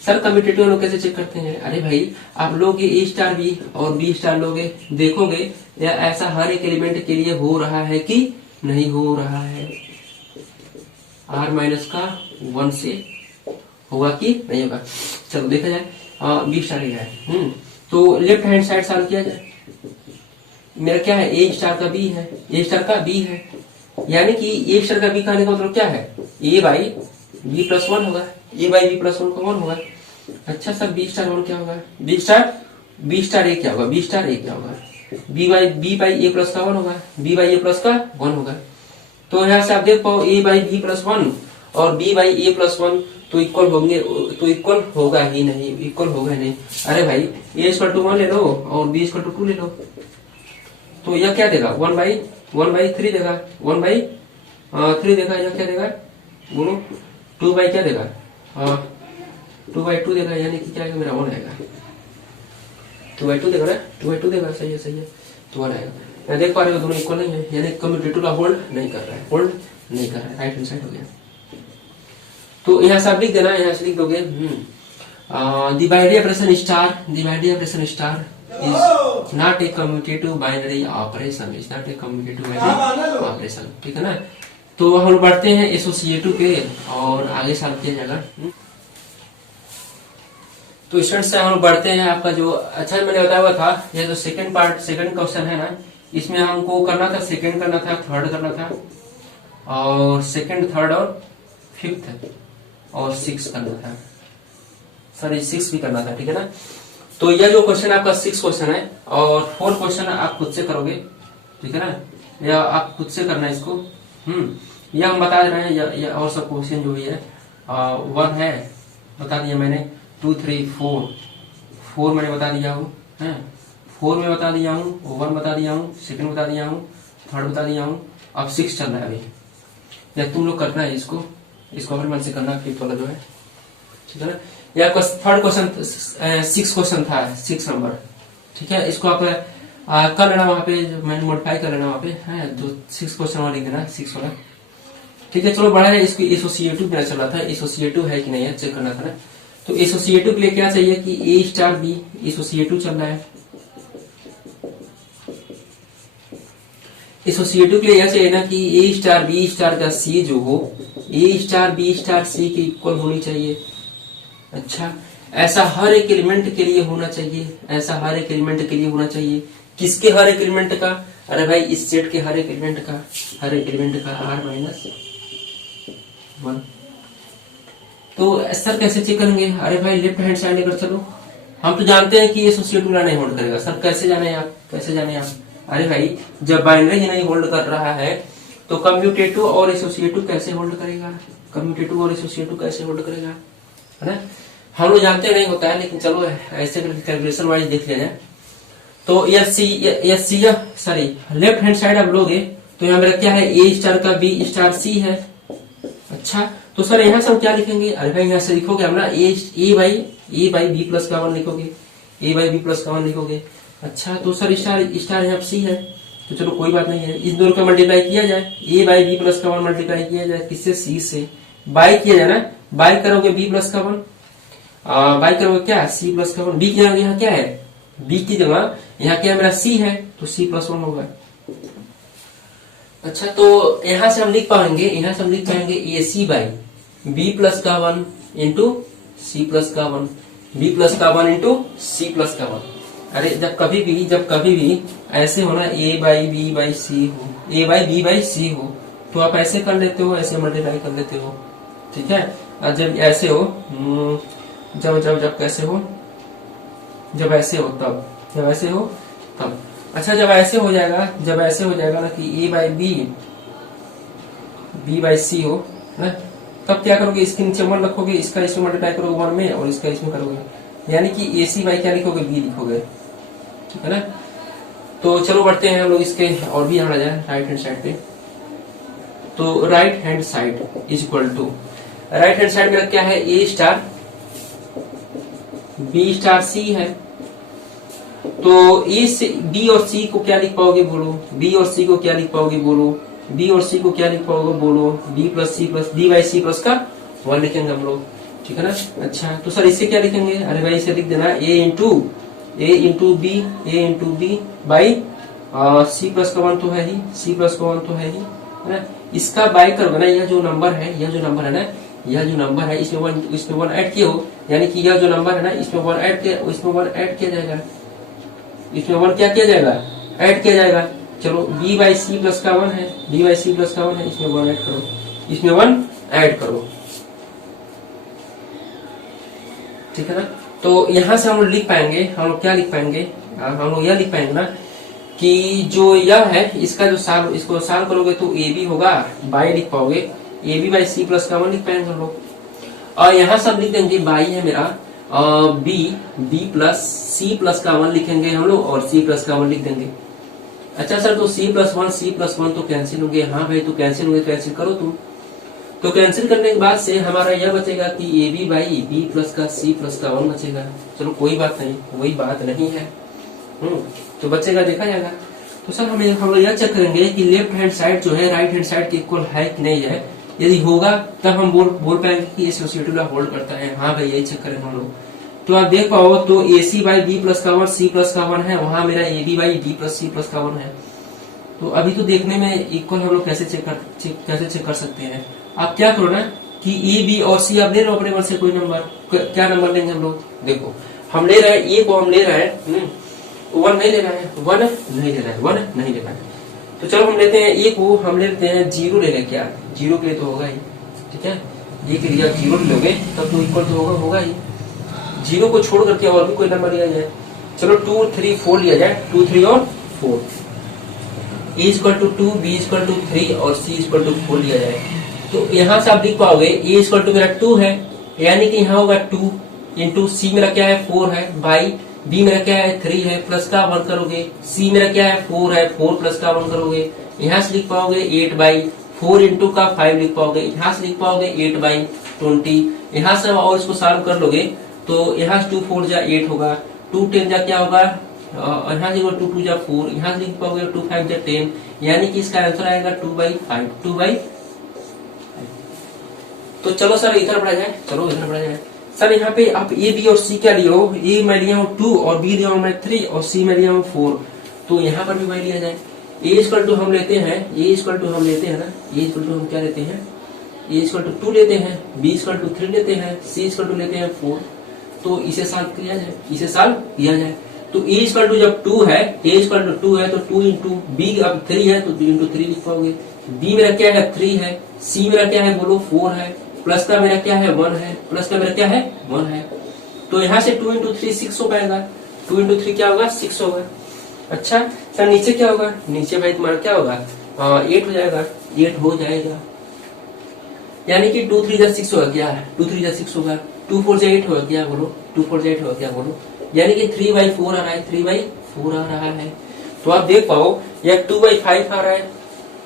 सर कम्यूटेटिव लोग कैसे चेक करते हैं, अरे भाई आप लोग ए स्टार बी और बी स्टार लोगे, देखोगे या ऐसा हर एक एलिमेंट के लिए हो रहा है कि नहीं हो रहा है, आर माइनस का 1 से होगा कि नहीं होगा। चलो देखा जाए बी स्टार है। तो लेफ्ट हैंड साइड सॉल्व किया जाए। मेरा क्या है, ए स्टार का बी है, ए स्टार का बी है, यानी कि ए स्टार का बी कहने का मतलब क्या है, ए बाई बी प्लस 1 होगा, ए बाई बी प्लस 1 का 1 होगा। अच्छा सर बी स्टार 1 क्या होगा, बी स्टार ए क्या होगा, बी स्टार ए क्या होगा, बी बाई ए प्लस का 1 होगा, बी बाई ए प्लस का 1 होगा। तो यहाँ से आप देख पाओ ए बाई बी प्लस 1 और बी बाई ए प्लस 1 तो इक्वल होंगे, तो इक्वल होगा ही नहीं, इक्वल होगा नहीं। अरे भाई ए इक्वल टू 1 ले लो और बी इक्वल टू 2 ले लो, तो यह क्या देगा 1 बाई 3 देगा, 1 बाई 3 देगा। यह क्या देगा बोलो, 2 बाई क्या देगा 2 बाई 2 देगा, यानी कि क्या आएगा मेरा 1 आएगा, 2 बाई 2 देगा ना, 2 बाई 2 देगा, सही है तो 1 आएगा। मैं देख पा रहे हो दोनों इक्वल नहीं है, यानी कम्यूटेटिव का होल्ड नहीं कर रहा है, राइट हैंड साइड हो गया। तो यहाँ से आप लिख देना, यहाँ से लिख दोगे the binary operation star is not a commutative binary operation, is not a commutative binary operation, ठीक है ना। तो हम बढ़ते हैं एसोसिएटिव पे और आगे सॉल्व किया जाएगा। तो स्टूडेंट्स से हम बढ़ते हैं आपका जो अच्छा मैंने बताया हुआ था, ये जो सेकंड क्वेश्चन है ना, इसमें हमको करना था सेकंड करना था, थर्ड करना था, और सेकंड थर्ड और फिफ्थ और 6 करना था, सॉरी 6 भी करना था, ठीक है ना। तो यह जो क्वेश्चन आपका 6 क्वेश्चन है और 4 क्वेश्चन आप खुद से करोगे, ठीक है ना, या आप खुद से करना है इसको। यह हम बता रहे हैं, या और सब क्वेश्चन जो भी है 1 है बता दिया मैंने, 2 3 4 मैंने बता दिया हूँ, 4 में बता दिया हूँ, 1 बता दिया हूँ, सेकंड बता दिया हूँ, थर्ड बता दिया हूँ, अब 6 चल रहा है अभी। या तुम लोग करना है इसको अपने मन से करना, फिफ्थ वाला जो है, ठीक है ना। या थर्ड क्वेश्चन 6 क्वेश्चन था, 6 नंबर, ठीक है। इसको आप कर लेना वहाँ पे, मैंने मॉडिफाई कर लेना वहाँ पे, है जो 6 क्वेश्चन वाला लिख देना, 6 वाला, ठीक है। चलो बड़ा है, इसको एसोसिएटिव मेरा चल रहा था, एसोसिएटिव है कि नहीं है चेक करना था ना। तो एसोसिएटिव के लिए क्या चाहिए कि ए स्टार बी एसोसिएटिव चल रहा है, एसोसिएटिव के लिए यह चाहिए ना कि ए स्टार बी स्टार का सी जो हो, ए स्टार बी स्टार सी के इक्वल होनी चाहिए। अच्छा, ऐसा हर एक एलिमेंट के लिए होना चाहिए, ऐसा हर एक एलिमेंट के लिए होना चाहिए। किसके हर एक एलिमेंट का, अरे भाई इस सेट के हर एक एलिमेंट का, r माइनस 1। तो सर कैसे चेक करेंगे, अरे भाई लेफ्ट हैंड साइड लेकर चलो, हम तो जानते हैं कि एसोसिएटिव नहीं होल्ड करेगा। सर कैसे जाने आप, अरे भाई जब बाइनरी ही नहीं होल्ड कर रहा है तो कम्यूटेटिव और एसोसिएटिव कैसे होल्ड करेगा, है ना। हम लोग जानते नहीं होता है, लेकिन चलो ऐसे कैलकुलेशन वाइज देख लिया जाए। तो सॉरी लेफ्ट हैंड साइड आप लोगे तो यहाँ मेरा क्या है, ए स्टार का बी स्टार सी है। अच्छा, तो सर यहाँ से हम क्या लिखेंगे, अरे भाई यहाँ से लिखोगे हम ना ए बाई बी प्लस का 1 लिखोगे, ए बाई बी प्लस का 1 लिखोगे। अच्छा, तो सर स्टार यहाँ सी है, तो चलो कोई बात नहीं है, इस दोनों का मल्टीप्लाई किया जाए, ए बाई बी प्लस का 1 मल्टीप्लाई किया जाए किससे, सी से, बाई किया जाए ना, बाई करोगे बी प्लस का 1, बाई करोगे क्या सी प्लस का 1, बी की जगह यहाँ क्या है, बी की जगह यहाँ क्या मेरा सी है, तो सी प्लस 1 होगा। अच्छा, तो यहाँ से हम लिख पाएंगे ए सी बाई बी प्लस का 1 इंटू सी प्लस का 1, बी प्लस का 1 इंटू सी प्लस का 1। अरे जब कभी भी ऐसे हो ना, ए बाई बी बाई सी हो, ए बाई बी बाई सी हो, तो आप ऐसे कर लेते हो, ऐसे मल्टीप्लाई कर लेते हो, ठीक है। और जब ऐसे हो, जब जब जब कैसे हो, जब ऐसे हो तब, जब ऐसे हो तब। अच्छा जब ऐसे हो जाएगा ना कि ए बाई बी बाई सी हो ना, तब क्या करोगे, इसके नीचे 1 रखोगे, इसका इसमें मल्टीप्लाई करोगे 1 में और इसका इसमें करोगे, यानी कि ए सी बाई क्या लिखोगे, बी लिखोगे, ठीक है ना। तो चलो बढ़ते हैं हम लोग इसके और भी यहाँ आ जाए राइट हैंड साइड पे। तो right hand side is equal to, right hand side मेरा क्या है, ए स्टार बी स्टार सी है। तो ए से बी और सी को क्या लिख पाओगे बोलो, बी और सी को क्या लिख पाओगे बोलो, बी और सी को क्या लिख पाओगे बोलो, B plus C plus D by C plus का 1 लिखेंगे हम लोग, ठीक है ना। अच्छा तो सर इससे क्या लिखेंगे, अरे भाई इसे लिख देना a into b by C plus का 1 तो है ही, सी प्लस का 1 तो है ही, है ना। इसका बाई करोगे ना, यह जो नंबर है ना, यह जो नंबर है इसमें 1 ऐड किए हो, यानी कि यह जो नंबर है ना इसमें 1 ऐड किया जाएगा, इसमें 1 क्या किया जाएगा, ऐड किया जाएगा। चलो b बाई सी प्लस का 1 है, b बाई सी प्लस का 1 है, इसमें 1 ऐड करो, इसमें 1 ऐड करो, ठीक है ना। तो यहां से हम लोग लिख पाएंगे, हम लोग क्या लिख पाएंगे, हम लोग यह लिख पाएंगे ना कि जो यह है इसका जो साल, इसको साल करोगे तो ए बी होगा, बाई लिख पाओगे, A B by C plus का 1 लिख पाएंगे हम लोग। और यहाँ से हम लिख देंगे बाई है मेरा बी प्लस सी प्लस का 1 लिखेंगे हम लोग, और सी प्लस का 1 लिख देंगे। अच्छा सर तो सी प्लस वन तो कैंसिल हो गए, हाँ भाई तो कैंसिल हो गए, कैंसिल करो तुम। तो कैंसिल करने के बाद से हमारा यह बचेगा कि A B by B plus का सी प्लस का 1 बचेगा। चलो कोई बात नहीं है, तो बचेगा, देखा जाएगा। तो सर हम लोग यह चेक करेंगे कि लेफ्ट हैंड साइड जो है राइट हैंड साइड के इक्वल है कि नहीं है। यदि होगा तब हम बोल पाएंगे कि एसोसिएटिव होल्ड करता है, हाँ भाई यही चेक करेंगे हम लोग। तो आप देख पाओ तो A C by B plus का 1 सी प्लस का 1 है, वहां मेरा A B by B plus C plus का 1 है। तो अभी तो देखने में इक्वल हम लोग कैसे चेक कर सकते हैं। आप क्या करो ना कि ए बी और सी आप ले लो अपने मन से कोई नंबर, क्या नंबर लेंगे हम लोग, देखो हम ले रहे हैं ए को, हम ले रहे हैं 1 नहीं ले रहा है, 1 नहीं ले रहा है। तो चलो हम लेते हैं ए को, हम लेते हैं 0 ले लें, क्या 0 के लिए तो होगा ही, ठीक है। ए के लिए आप 0 लोगे तब तो इक्वल तो होगा ही, 0 को छोड़ करके और भी कोई नंबर लिया जाए। चलो 2 3 4 लिया जाए, 2 3 और 4, a equal to 2 b equal to 3 और सी इक्वल टू 4 लिया जाए। तो यहाँ से आप लिख पाओगे ए इक्वल टू मेरा 2 है, यानी कि यहाँ होगा 2 इंटू सी मेरा क्या है 4 है, बाई बी मेरा क्या है 3 है, प्लस का 1 करोगे, सी मेरा क्या है 4 है, 4 प्लस का 1 करोगे, यहाँ से लिख पाओगे 8 बाई 4 इंटू का 5 लिख पाओगे, यहाँ से लिख पाओगे 8 बाई 20। यहाँ से और इसको सॉल्व कर लोगे तो यहाँ से 2 4 जा 8 होगा, 2 10 जा क्या होगा, यहाँ से 2 2 जा 4, यहाँ से लिख पाओगे 2 5 जा 10, यानी कि इसका आंसर आएगा 2/5। तो चलो सर इधर बढ़ा जाए, सर यहाँ पे आप ए बी और सी क्या लिए हो, ए मैं लिया हूँ 2 और बी लिया हूँ मैं 3 और सी मैं लिया हूँ 4, तो यहाँ पर भी वही लिया जाए। ए इक्वल टू हम लेते हैं, ना, ए इक्वल टू हम क्या लेते हैं, ए इक्वल टू 2 लेते हैं, बी इक्वल टू 3 लेते हैं, सी इक्वल टू लेते हैं 4। तो इसे सॉल्व किया जाए, तो ए इक्वल टू जब 2 है, ए इक्वल टू 2 है तो 2 इंटू बी अब 3 है तो 2 इंटू 3 लिख पाओगे, बी मेरा क्या है 3 है, सी मेरा क्या है बोलो 4 है, प्लस का मेरा क्या है 1 है, प्लस का मेरा क्या है 1 है। तो यहाँ से 2 इंटू 3 6 हो पाएगा, 2 इंटू 3 क्या होगा 6 होगा। अच्छा सर नीचे क्या होगा, नीचे भाई तुम्हारा क्या होगा 8 हो जाएगा, 8 हो जाएगा, यानी कि 2 3 जा 6 होगा, क्या 2 3 जा 6 होगा, 2 4 जा 8 होगा, क्या बोलो 2 4 जा 8 होगा, क्या बोलो, यानी कि 3/4 आ रहा है, 3/4 आ रहा है। तो आप देख पाओ यह 2/5 आ रहा है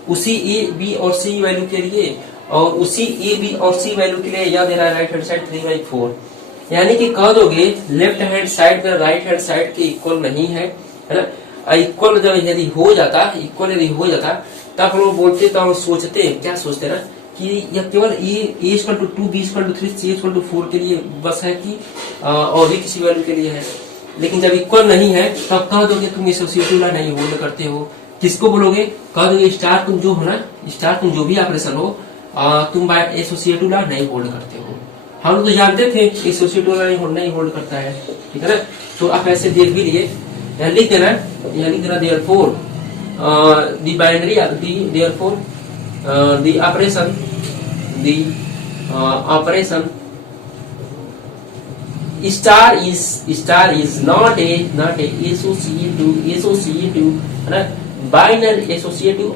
उसी ए बी और सी वैल्यू के लिए, और उसी ए बी और सी वैल्यू के लिए यह दे रहा है राइट हैंड साइड 3/4, यानी कि कह दोगे लेफ्ट हैंड साइड में राइट हैंड साइड के इक्वल नहीं है ना। इक्वल जब यदि हो जाता तब हम लोग बोलते तो हम सोचते क्या सोचते ना कि यह केवल a equal to 2 b equal to 3 c equal to 4 के लिए बस है कि और भी किसी वैल्यू के लिए है। लेकिन जब इक्वल नहीं है तब कह दोगे तुम एसोसिएटिव नहीं होल्ड करते हो, किसको बोलोगे, कह दोगे स्टार तुम जो हो ना, स्टार तुम जो भी ऑपरेशन हो तुम एसोसिएटिव नहीं होल्ड करते हो। हम लोग तो जानते थे एसोसिएटिव नहीं होल्ड करता है, ठीक है ना। तो आप ऐसे देख भी लिए यहाँ लिख देना, यहाँ लिख देना therefore the binary therefore the operation star is not a associative है ना, binary associative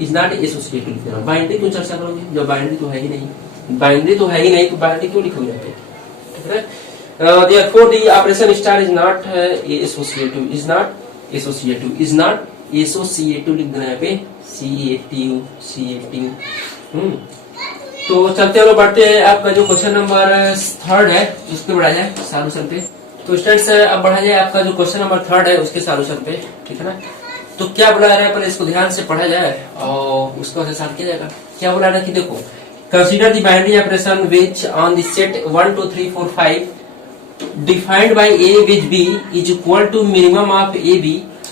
is not associative. Binary क्यों चर्चा करोगे जब बाइनरी तो है ही नहीं, बाइनरी तो है ही नहीं तो बाइनरी क्यों लिखोगे यहाँ पे, ठीक है। Therefore the operation star is not associative, is not associative लिख देना यहाँ पे, C-A-T-U। तो चलते हुए बढ़ते हैं, आपका जो क्वेश्चन नंबर 3 है उसके बढ़ा जाए सॉल्यूशन पे। तो स्टूडेंट्स अब बढ़ा जाए आपका जो क्वेश्चन नंबर 3 है उसके सॉल्यूशन पे, ठीक है ना। तो क्या बुला रहा है, पहले इसको ध्यान से पढ़ा जाए और उसको सॉल्व किया जाएगा। क्या बुला रहा है कि देखो, consider the binary operation which on the set 1 2 3 4 5 defined by A which B is equal to minimum of AB.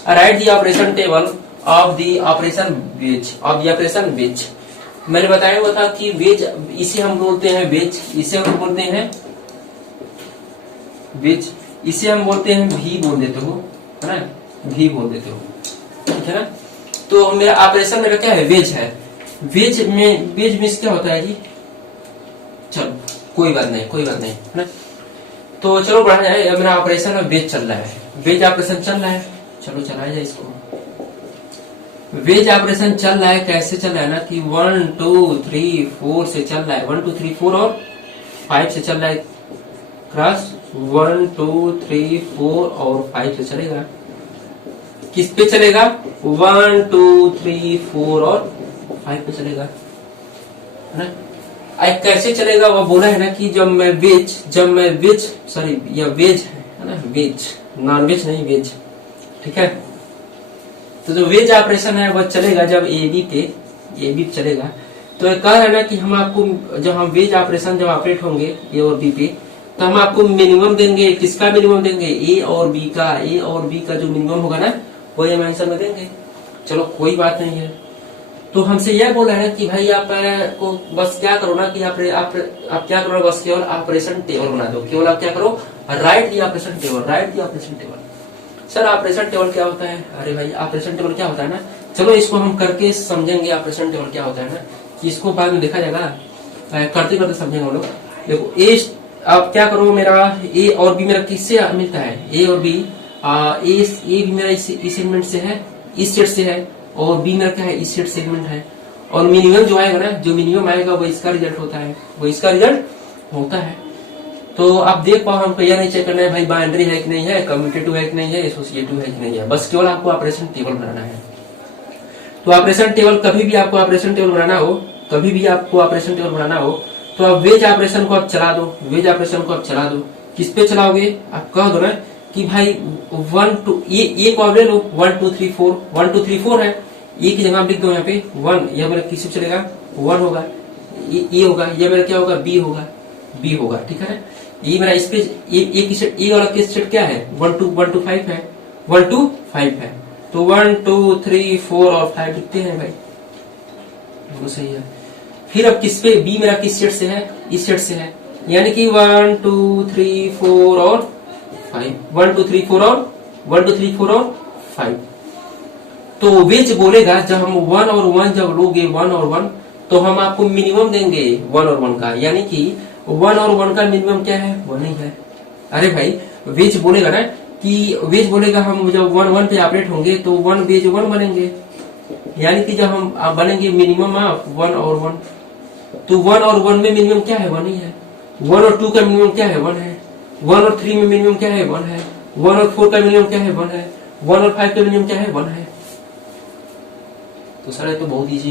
Write the operation table of the operation which मैंने बताया हुआ था कि वेज, इसे हम बोलते हैं वेज, इसे हम बोलते हैं वेज, इसे हम बोलते हैं भी बोल देते हो, है ना, भी बोल देते हो, ठीक है ना। तो मेरा ऑपरेशन मेरा क्या है, वेज है। वेज में क्या होता है जी, चलो कोई बात नहीं, है ना। तो चलो बढ़ा जाए, मेरा ऑपरेशन वेज चल रहा है, वेज ऑपरेशन चल रहा है, चलो चलाया जाए इसको। वेज ऑपरेशन चल रहा है, कैसे चल रहा है ना कि 1 2 3 4 से चल रहा है, 1 2 3 4 और 5 से चल रहा है, क्रॉस 1 2 3 4 और 5 से चलेगा। किस पे चलेगा, 1 2 3 4 और 5 पे चलेगा, है ना। कैसे चलेगा वो बोला है ना कि जब मैं वेज सॉरी या वेज है ना, वेज, नॉन वेज नहीं वेज, ठीक है। तो जो वेज ऑपरेशन है वो चलेगा जब ए बी चलेगा। तो कह रहा है ना कि हम आपको जब हम वेज ऑपरेशन जब ऑपरेट होंगे ए और बी पे, तो हम आपको मिनिमम देंगे, किसका मिनिमम देंगे, ए और बी का जो मिनिमम होगा ना वो हम आंसर में देंगे। चलो कोई बात नहीं है। तो हमसे यह बोला है कि भाई आप को बस क्या करो ना कि आप क्या करो, बस केवल ऑपरेशन टेबल बना दो, केवल आप क्या करो, राइट दी operation table. Sir operation table क्या होता है, अरे भाई ऑपरेशन टेबल क्या होता है ना, चलो इसको हम करके समझेंगे ऑपरेशन टेबल क्या होता है ना, कि इसको बाद में देखा जाएगा, करते करते समझेंगे हम लोग। देखो ए, आप क्या करो, मेरा ए और बी मेरा किससे मिलता है, ए और बी, ए भी मेरा इस सेगमेंट से है, इस सेट से है, और बी मेरा क्या है, इस सेट सेगमेंट है, और मिनिमम जो आएगा ना, जो मिनिमम आएगा वो इसका रिजल्ट होता है, तो आप देख पाओ, हमको यह नहीं चेक करना है भाई बाइनरी है कि नहीं है, कम्यूटेटिव है कि नहीं है, एसोसिएटिव है कि नहीं है, बस केवल आपको ऑपरेशन टेबल बनाना है। तो ऑपरेशन टेबल कभी भी आपको ऑपरेशन टेबल बनाना हो, तो आप वेज ऑपरेशन को आप चला दो, किस पे चलाओगे, आप कह दो ना कि भाई 1 2 ये को आप ले लो, 1 2 3 4 है, ये की जगह आप लिख दो यहाँ पे 1, यह मेरा किस पे चलेगा, 1 होगा, ये होगा, यह मेरा क्या होगा, बी होगा, ठीक है। ये मेरा इस पे ये वाला केस सेट क्या है, 1 2 5 है, 1 2 5 है, तो 1 2 3 4 और 5 लिखते हैं भाई, वो सही है। फिर अब किस पे, बी मेरा किस सेट से है, इस सेट से है, यानी कि 1 2 3 4 और 5, 1 2 3 4 और 5। तो वेज बोलेगा जब हम 1 और 1 जब लोगे 1 और 1, तो हम आपको मिनिमम देंगे 1 और 1 का, यानी कि 1 और 1 का मिनिमम क्या है, 1 ही है। अरे भाई वेज बोलेगा ना कि वेज बोलेगा हम जब 1 1 पे ऑपरेट होंगे तो 1 वेज 1 बनेंगे, यानी कि जब हम बनेंगे मिनिमम ऑफ 1 और 1, तो 1 और 1 में मिनिमम क्या है, 1 ही है। 1 और 2 का मिनिमम क्या है, 1 है। 1 और 3 में मिनिमम क्या है, 1 है। 1 और 4 का मिनिमम क्या है, 1 है। 1 और 5 का मिनिमम क्या है, 1 है। तो सर ये तो बहुत इजी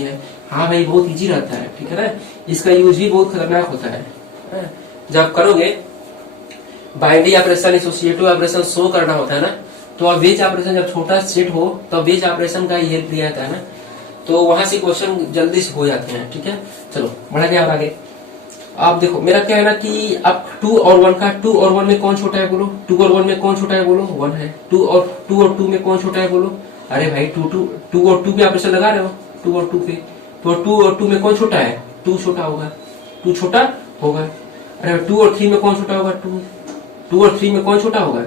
है, हाँ भाई बहुत इजी रहता है, ठीक है ना। इसका यूज भी बहुत खतरनाक होता है। जब करोगे binary operation, associative operation show करना होता है ना, तो अब वेज ऑपरेशन जब छोटा सेट हो तो वेज ऑपरेशन का हेल्प लिया जाता है ना, तो वहां से क्वेश्चन जल्दी से हो जाते हैं, ठीक है। चलो बढ़ा गया आगे। आप देखो मेरा क्या है ना कि अब 2 और 1 का, 2 और 1 में कौन छोटा है बोलो, 2 और 1 में कौन छोटा है बोलो, 1 है। 2 और 2 में कौन छोटा है बोलो, अरे भाई 2 और 2 पे ऑपरेशन लगा रहे हो, 2 और 2 पे, तो 2 और 2 में कौन छोटा है, 2 छोटा होगा, 2 छोटा होगा। अरे 2 और 3 में कौन छोटा होगा, 2 और 3 में कौन छोटा होगा,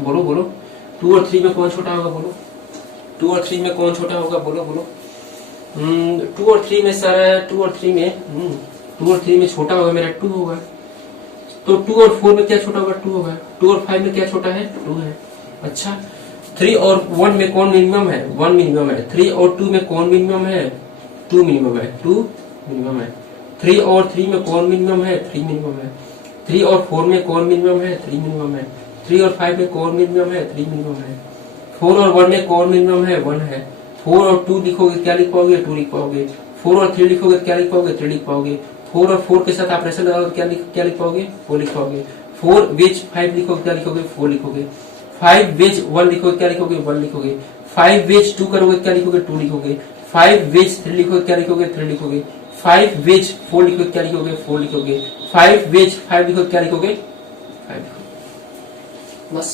बोलो बोलो, 2 और 3 में कौन छोटा होगा बोलो? 2 और 3 में कौन छोटा होगा बोलो बोलो? 2 और 3 में सर 2 और 3 में 2 और 3 में छोटा होगा मेरा 2 होगा। तो 2 और 4 में क्या छोटा होगा? 2 होगा। 2 और 5 में क्या छोटा है? 2 है। अच्छा 3 और 1 में कौन मिनिमम है? 1 मिनिमम है। 3 और 2 में कौन मिनिमम है? 2 मिनिमम है। 2 मिनिमम है। 3 और 3 में कौन मिनिमम है? 3 मिनिमम है। 3 और 4 में कौन मिनिमम है? 3 मिनिमम है। 3 और 5 में कौन मिनिमम है? 3 मिनिमम है। 4 और 1 में कौन मिनिमम है? 1 है। 4 और 2 लिखोगे क्या लिख पाओगे? 2 लिख पाओगे। 4 और 3 लिखोगे क्या लिख पाओगे? 3 लिख पाओगे। 4 और 4 के साथ ऑपरेशन लगाओगे क्या लिख पाओगे? 4 लिख पाओगे। 4 विच 5 लिखोगे क्या लिखोगे? 4 लिखोगे। 5 विच 1 लिखोगे क्या लिखोगे? 1 लिखोगे। 5 विच 2 करोगे क्या लिखोगे? 2 लिखोगे। 5 विच 3 लिखोगे क्या लिखोगे? 3 लिखोगे। 5 विच 4 लिखोगे क्या लिखोगे? 4 लिखोगे। 5 विच 5 लिखोगे क्या लिखोगे? 5 लिखोगे। बस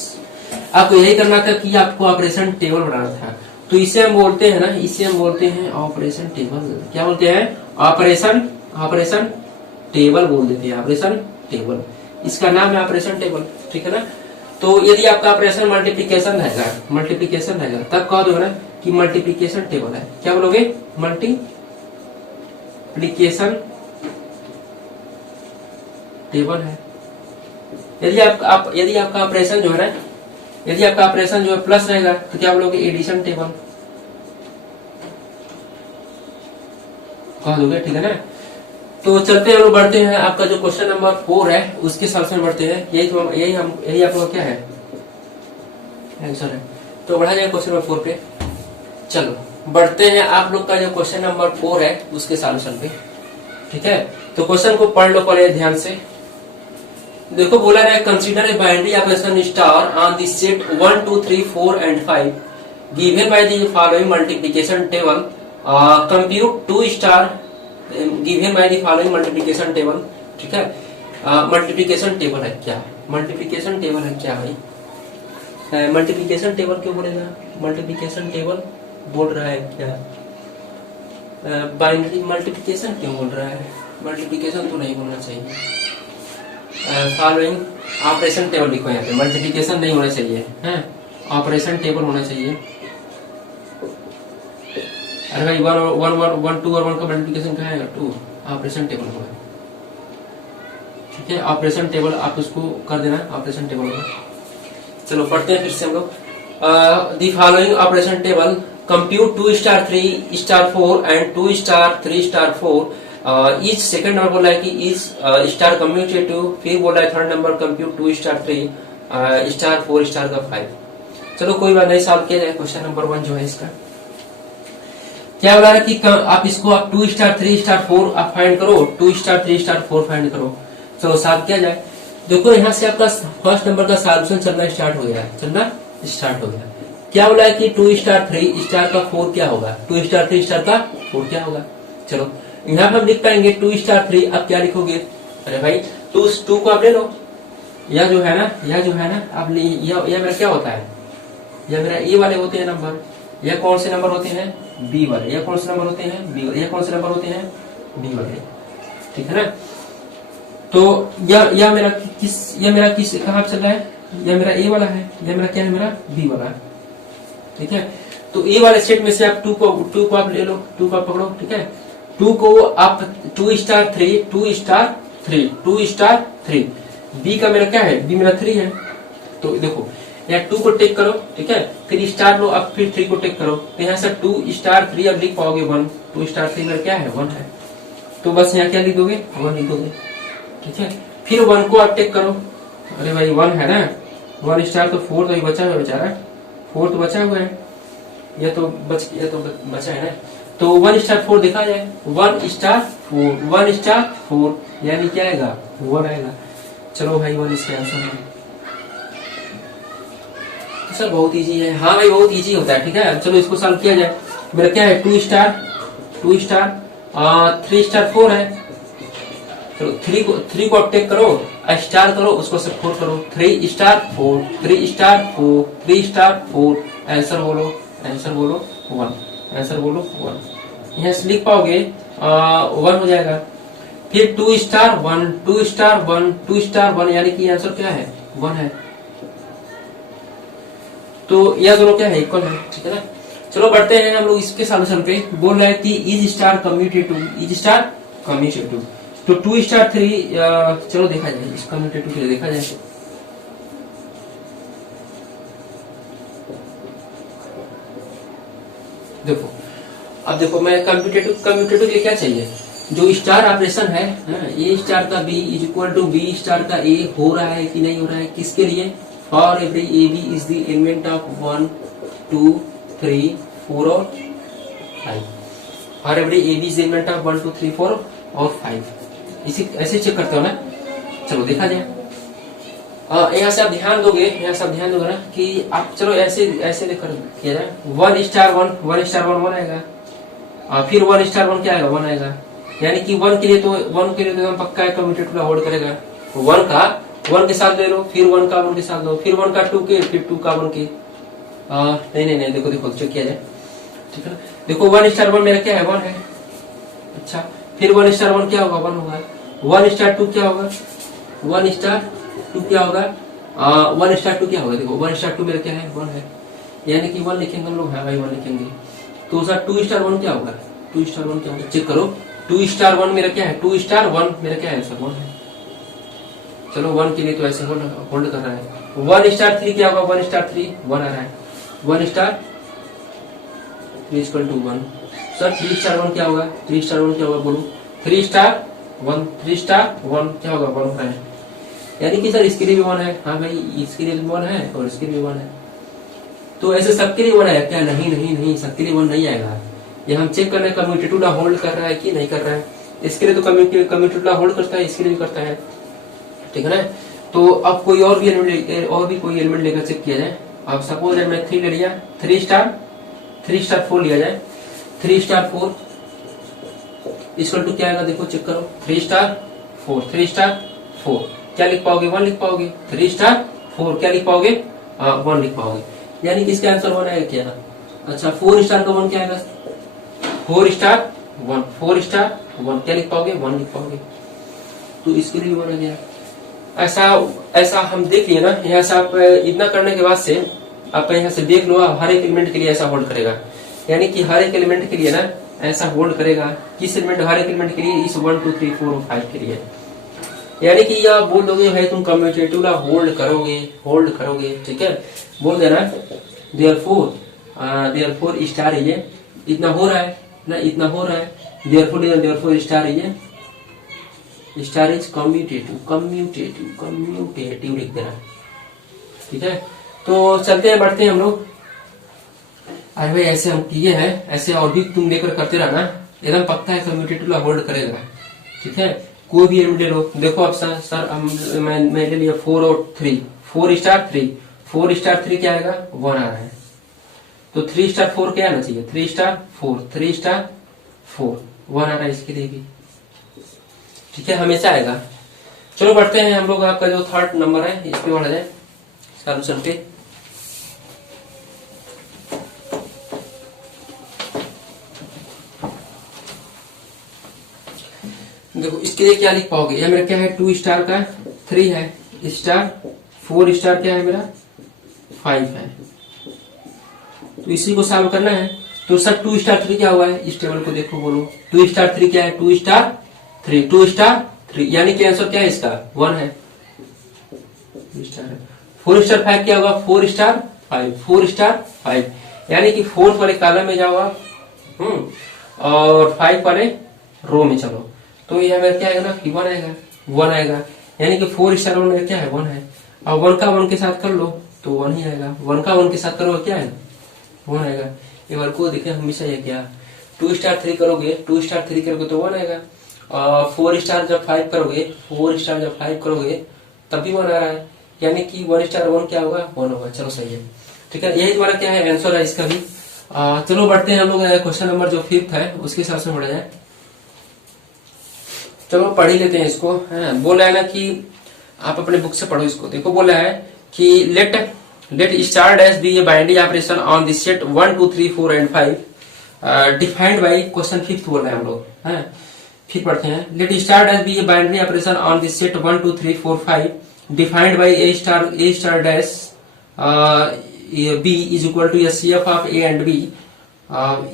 आपको यही करना था कि आपको ऑपरेशन टेबल बनाना था। तो इसे हम बोलते हैं ना, इसे हम बोलते हैं ऑपरेशन टेबल। क्या बोलते हैं? ऑपरेशन टेबल बोल देते हैं। ऑपरेशन टेबल इसका नाम है ऑपरेशन टेबल, ठीक है ना। तो यदि आपका ऑपरेशन मल्टीप्लिकेशन रहेगा तब कह दो ना कि मल्टीप्लिकेशन टेबल है। क्या बोलोगे? मल्टीप्लिकेशन टेबल है। यदि आपका ऑपरेशन जो है ना, यदि आपका ऑपरेशन जो है प्लस रहेगा तो क्या बोलोगे? एडिशन टेबल कह दोगे, ठीक है ना। तो चलते हैं, हम लोग बढ़ते हैं। आपका जो क्वेश्चन नंबर 4 है उसके सॉल्यूशन में बढ़ते हैं। यही आप लोग क्या है आंसर है। तो बढ़ा जाए क्वेश्चन नंबर 4 पे। चलो बढ़ते हैं आप लोग का जो क्वेश्चन नंबर 4 है उसके सॉल्यूशन पे, ठीक है। तो क्वेश्चन को पढ़ लो पहले ध्यान से। देखो बोला है consider a binary operation star on the set 1 2 3 4 and 5 given by the following multiplication table. Compute 2 star given by the following multiplication table, ठीक है। मल्टीप्लिकेशन टेबल है क्या? मल्टीप्लिकेशन टेबल है क्या भाई? मल्टीप्लिकेशन टेबल क्यों बोलेगा? मल्टीप्लिकेशन टेबल बोल रहा है क्या? बाइनरी मल्टीप्लिकेशन क्यों बोल रहा है? मल्टीप्लिकेशन तो नहीं बोलना चाहिए। फॉलोइंग ऑपरेशन टेबल लिखो यहाँ पे, मल्टीप्लिकेशन नहीं होना चाहिए है, ऑपरेशन टेबल होना चाहिए। अरे भाई 1 2 और 1 का मल्टीप्लिकेशन कहाँ है? 2। ऑपरेशन टेबल होगा, ठीक है। ऑपरेशन टेबल आप उसको कर देना, ऑपरेशन टेबल होगा। चलो पढ़ते हैं फिर से हम लोग। The following operation table compute 2 star 3 star 4 and 2 star 3 star 4। Each second number बोला है कि ईच स्टार कम्यूटेटिव। फिर बोला है third number compute 2 star 3 star 4 star का 5। चलो कोई बात नहीं, सॉल्व किया जाए। क्वेश्चन नंबर 1 जो है इसका क्या बोला है कि आप इसको आप 2 स्टार 3 स्टार 4 आप फाइंड करो, 2 स्टार 3 स्टार 4 फाइंड करो। चलो सॉल्व किया जाए। देखो यहाँ से आपका फर्स्ट नंबर का सॉल्यूशन चलना स्टार्ट हो गया, क्या बोला है कि 2 स्टार 3 स्टार का 4 क्या होगा? 2 स्टार 3 स्टार का 4 क्या होगा? चलो यहाँ पर हम लिख पाएंगे 2 स्टार 3। अब क्या लिखोगे? अरे भाई 2 को आप ले लो। यह जो है ना आप यह मेरा क्या होता है? यह मेरा ए वाले होते हैं नंबर। यह कौन से नंबर होते हैं? बी वाले। यह कौन से नंबर होते हैं? बी वाले। यह कौन से नंबर होते हैं? बी वाले, ठीक है ना। तो यह मेरा किस कहाँ चल रहा है? यह मेरा ए वाला है, यह मेरा क्या है? मेरा बी वाला है, ठीक है। तो ए वाले सेट में से आप 2 को आप ले लो, 2 को आप पकड़ो, ठीक है। 2 को आप 2 स्टार 3 2 स्टार 3 2 स्टार 3। बी का मेरा क्या है? बी मेरा 3 है। तो देखो यहाँ 2 को टेक करो, ठीक है। फिर स्टार लो, अब फिर 3 को टेक करो। तो यहाँ से 2 स्टार 3 अब लिख पाओगे 1। 2 स्टार 3 मेरा क्या है? 1 है। तो बस यहाँ क्या लिख दोगे? 1 लिख दोगे, ठीक है। फिर 1 को आप टेक करो। अरे भाई 1 है ना, 1 स्टार तो 4 तो बचा हुआ बेचारा, 4 तो बचा हुआ है, ये तो बचा है ना। तो 1 स्टार 4 देखा जाए, 1 स्टार 4 यानी क्या आएगा? 1 आएगा। चलो भाई 1 इसका आंसर है। तो सर बहुत इजी है। हाँ भाई बहुत इजी होता है, ठीक है। चलो इसको सॉल्व किया जाए। मेरा क्या है? 2 स्टार 3 स्टार 4 है। चलो 3 को आप टेक करो, स्टार करो, उसको सब 4 करो। 3 स्टार 4 3 स्टार 4 3 स्टार 4। आंसर बोलो 1। आंसर बोलो 1। यहाँ से लिख पाओगे 1 हो जाएगा। फिर 2 स्टार 1 2 स्टार 1 2 स्टार 1 यानी कि आंसर क्या है? 1 है। तो यह दोनों क्या है, इक्वल है, ठीक है ना। चलो बढ़ते हैं हम लोग इसके सॉल्यूशन पे। बोल रहा है कि is star commutative, is star commutative, तो 2 स्टार 3, चलो देखा जाए इस कम्यूटेटिव के लिए, देखा जाए। देखो अब देखो, मैं कम्यूटेटिव के लिए क्या चाहिए, जो स्टार ऑपरेशन है, ए स्टार का B is equal to B star का ए हो रहा है कि नहीं हो रहा है, किसके लिए, for every A B is the element of 1 2 3 4 और 5, for every A B is element of 1 2 3 4 और 5। इसी ऐसे चेक करते हो ना। चलो देखा जाए, यहाँ से आप ध्यान दोगे, यहाँ से आप ध्यान दोगे ना कि आप, चलो ऐसे ऐसे लेकर किया जाए। 1 स्टार 1 1 स्टार 1 1 आएगा, फिर 1 स्टार 1 क्या आएगा, 1 आएगा। यानी कि 1 के लिए तो एकदम पक्का है, कम्यूटेटिव होल्ड करेगा। 1 का 1 के साथ ले लो, फिर 1 का 1 के साथ लो, फिर 1 का 2 के, फिर 2 का 1 के। नहीं, देखो देखो चेक किया जाए, ठीक है। देखो 1 स्टार 1 मेरा क्या है, 1 है। अच्छा, फिर 1 स्टार 1 क्या होगा, 1 होगा। 1 स्टार 2 क्या होगा, 1 स्टार 2 क्या होगा, 1 स्टार 2 क्या होगा। देखो 1 स्टार 2 मेरा क्या है, 1 है। यानी कि 1 लिखेंगे हम लोग, हाँ भाई 1 लिखेंगे। तो उसका 2 स्टार 1 क्या होगा, 2 स्टार 1 क्या होगा, चेक करो। 2 स्टार 1 मेरा क्या है, 2 स्टार 1 मेरा क्या है, सर 1 है। चलो 1 के लिए तो ऐसे होल्ड कर रहा है। 1 स्टार 3 क्या होगा, 1 स्टार 3 1 आ रहा है। 1 star 3 equal to 1। Sir 3 star 1 क्या होगा, 3 स्टार 1 क्या होगा, बोलो। 3 स्टार 1 3 स्टार 1 क्या होगा, 1 होता है। यानी कि सर इसके लिए भी 1 है, हाँ भाई इसके लिए भी 1 है और इसके लिए भी 1 है। तो ऐसे सबके लिए 1 है क्या, नहीं, सबके लिए 1 नहीं आएगा। ये हम चेक कर रहे हैं कम्यूटेटिव होल्ड कर रहा है कि नहीं कर रहा है। इसके लिए तो कम्यूटेटिव होल्ड करता है, इसके लिए भी करता है, ठीक है ना। तो अब कोई और भी एलिमेंट लेकर चेक किया जाए। अब सपोज मैं 3 ले लिया, 3 स्टार 4 लिया जाए। 3 स्टार 4 इक्वल टू क्या आएगा, देखो चेक करो। 3 स्टार 4 क्या लिख पाओगे, 1 लिख पाओगे। 3 स्टार 4 क्या लिख पाओगे, 1 लिख पाओगे। यानी कि इसका आंसर 1 आएगा क्या। अच्छा 4 स्टार का 1 क्या आएगा, 4 स्टार 1 4 स्टार 1 क्या लिख पाओगे, 1 लिख पाओगे। तो इसके लिए 1 आ गया। ऐसा हम देख लिए ना। यहाँ से आप इतना करने के बाद से आप यहाँ से देख लो, हर एक एलिमेंट के लिए ऐसा होल्ड करेगा। यानी कि हर एक एलिमेंट के लिए ना ऐसा होल्ड करेगा। किस एलिमेंट, हर एक एलिमेंट के लिए, इस 1 2 3 4 और 5 के लिए। यानी कि आप बोल दोगे भाई तुम कम्यूटेटिव होल्ड करोगे, ठीक है। बोल देना देयरफॉर स्टार ये इतना हो रहा है ना, इतना हो रहा है। देयरफॉर स्टार ये स्टार इज कम्यूटेटिव लिख देना, ठीक है। तो चलते हैं, बढ़ते हैं हम लोग। अरे भाई ऐसे हम किए हैं, ऐसे और भी तुम लेकर करते रहना, एकदम पक्का है कम्यूटेटिव होल्ड करेगा, ठीक है। कोई भी एलिमेंट ले लो। देखो अब सर मैं ले लिया 4 और 3, 4 स्टार 3 क्या आएगा, 1 आ रहा है। तो 3 स्टार 4 क्या आना चाहिए, 3 स्टार 4 1 आ रहा है इसके लिए भी, ठीक है, हमेशा आएगा। चलो बढ़ते हैं हम लोग, आपका जो 3rd नंबर है इस पे बढ़ा जाए सॉल्यूशन पे। देखो इसके लिए क्या लिख पाओगे, यह मेरा क्या है, 2 स्टार का 3 है स्टार, 4 स्टार क्या है मेरा 5 है। तो इसी को सॉल्व करना है। तो सर 2 स्टार 3 क्या हुआ है, इस टेबल को देखो, बोलो 2 स्टार 3 क्या है, 2 स्टार 3 यानी कि आंसर क्या है इसका, 1 है। 4 स्टार 5 क्या होगा, 4 स्टार 5 यानी कि 4th वाले कॉलम में जाओ आप, और 5 वाले रो में चलो। तो यह मेरा क्या आएगा ना, 1 आएगा। यानी कि 4 स्टार 1 मेरा क्या है, 1 है। और 1 का 1 के साथ कर लो तो 1 ही आएगा। 1 का 1 के साथ करोगे क्या है, 1 आएगा। एक बार को देखे हमेशा ये क्या, 2 स्टार 3 करोगे तो 1 आएगा। 4 स्टार जब 5 करोगे तब भी 1 आ रहा है। यानी कि 1 स्टार 1 क्या होगा, 1 होगा। चलो सही है, ठीक है। यही तुम्हारा क्या है, आंसर है इसका भी। चलो बढ़ते हैं हम लोग क्वेश्चन नंबर जो 5th है उसके हिसाब से बढ़ा जाए। चलो पढ़ ही लेते हैं इसको। बोला है ना कि आप अपने बुक से पढ़ो इसको। देखो बोला है कि let star dash be a binary operation on this set 1 2 3 4 and 5 defined by, question 5th बोल रहे हैं हम लोग। फिर पढ़ते हैं, let star dash be a binary operation on this set 1 2 3 4 5 defined by A star dash B is equal to HCF of A and B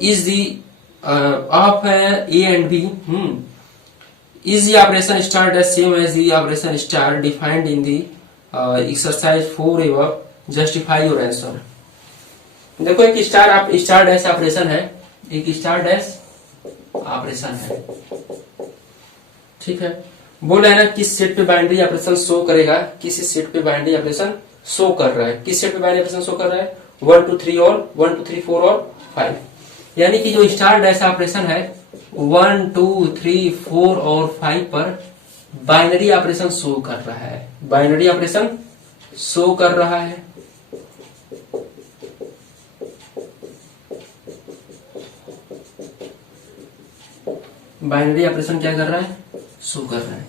is the of A and B is the operation star dash same as the operation star defined in the exercise 4 above, justify your answer। देखो एक star dash operation है, एक star dash operation है, ठीक है। बोला है ना किस सेट पे बाइनरी ऑपरेशन शो करेगा, किस सेट पे बाइनरी ऑपरेशन शो कर रहा है, किस सेट पे बाइनरी ऑपरेशन शो कर रहा है 1 2 3 और 1 2 3 4 और 5, यानी कि जो स्टार डैश ऑपरेशन है 1 2 3 4 और 5 पर बाइनरी ऑपरेशन शो कर रहा है, बाइनरी ऑपरेशन शो कर रहा है। बाइनरी ऑपरेशन क्या कर रहा है, शो कर रहा है।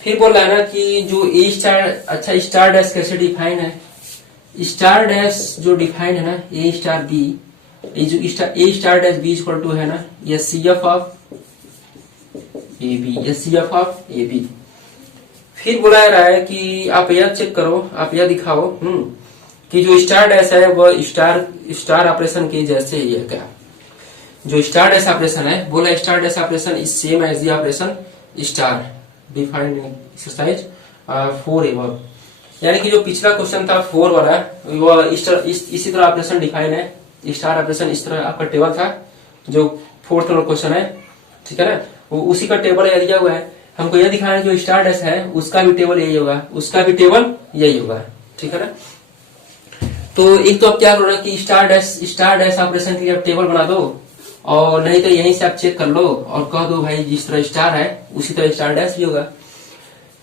फिर बोल रहा है ना कि जो ए स्टार, अच्छा स्टार डैश कैसे डिफाइन है, स्टार डैश जो डिफाइन है ना ए स्टार बी, ये जो a star dash b equal to है ना HCF of A B, HCF of A b. फिर बुला रहा है कि आप यह चेक करो, आप यह दिखाओ कि जो स्टार डैश है वह स्टार ऑपरेशन के जैसे ही है क्या। जो स्टार डैश ऑपरेशन है बोला star dash operation is same as the operation star defined in exercise 4 above, यानी कि जो पिछला क्वेश्चन था 4 वाला वो इसी तरह ऑपरेशन डिफाइन है, स्टार ऑपरेशन इस तरह आपका टेबल था जो 4th नंबर क्वेश्चन है, ठीक है ना, वो उसी का टेबल यह दिया हुआ है। हमको यह दिखाना है जो स्टार डैश है उसका भी टेबल यही होगा, उसका भी टेबल यही होगा, ठीक है ना। तो एक तो आप क्या करो ना कि स्टार डैश ऑपरेशन के लिए आप टेबल बना दो, और नहीं तो यहीं से आप चेक कर लो और कह दो भाई जिस तरह स्टार है उसी तरह स्टार डैश भी होगा।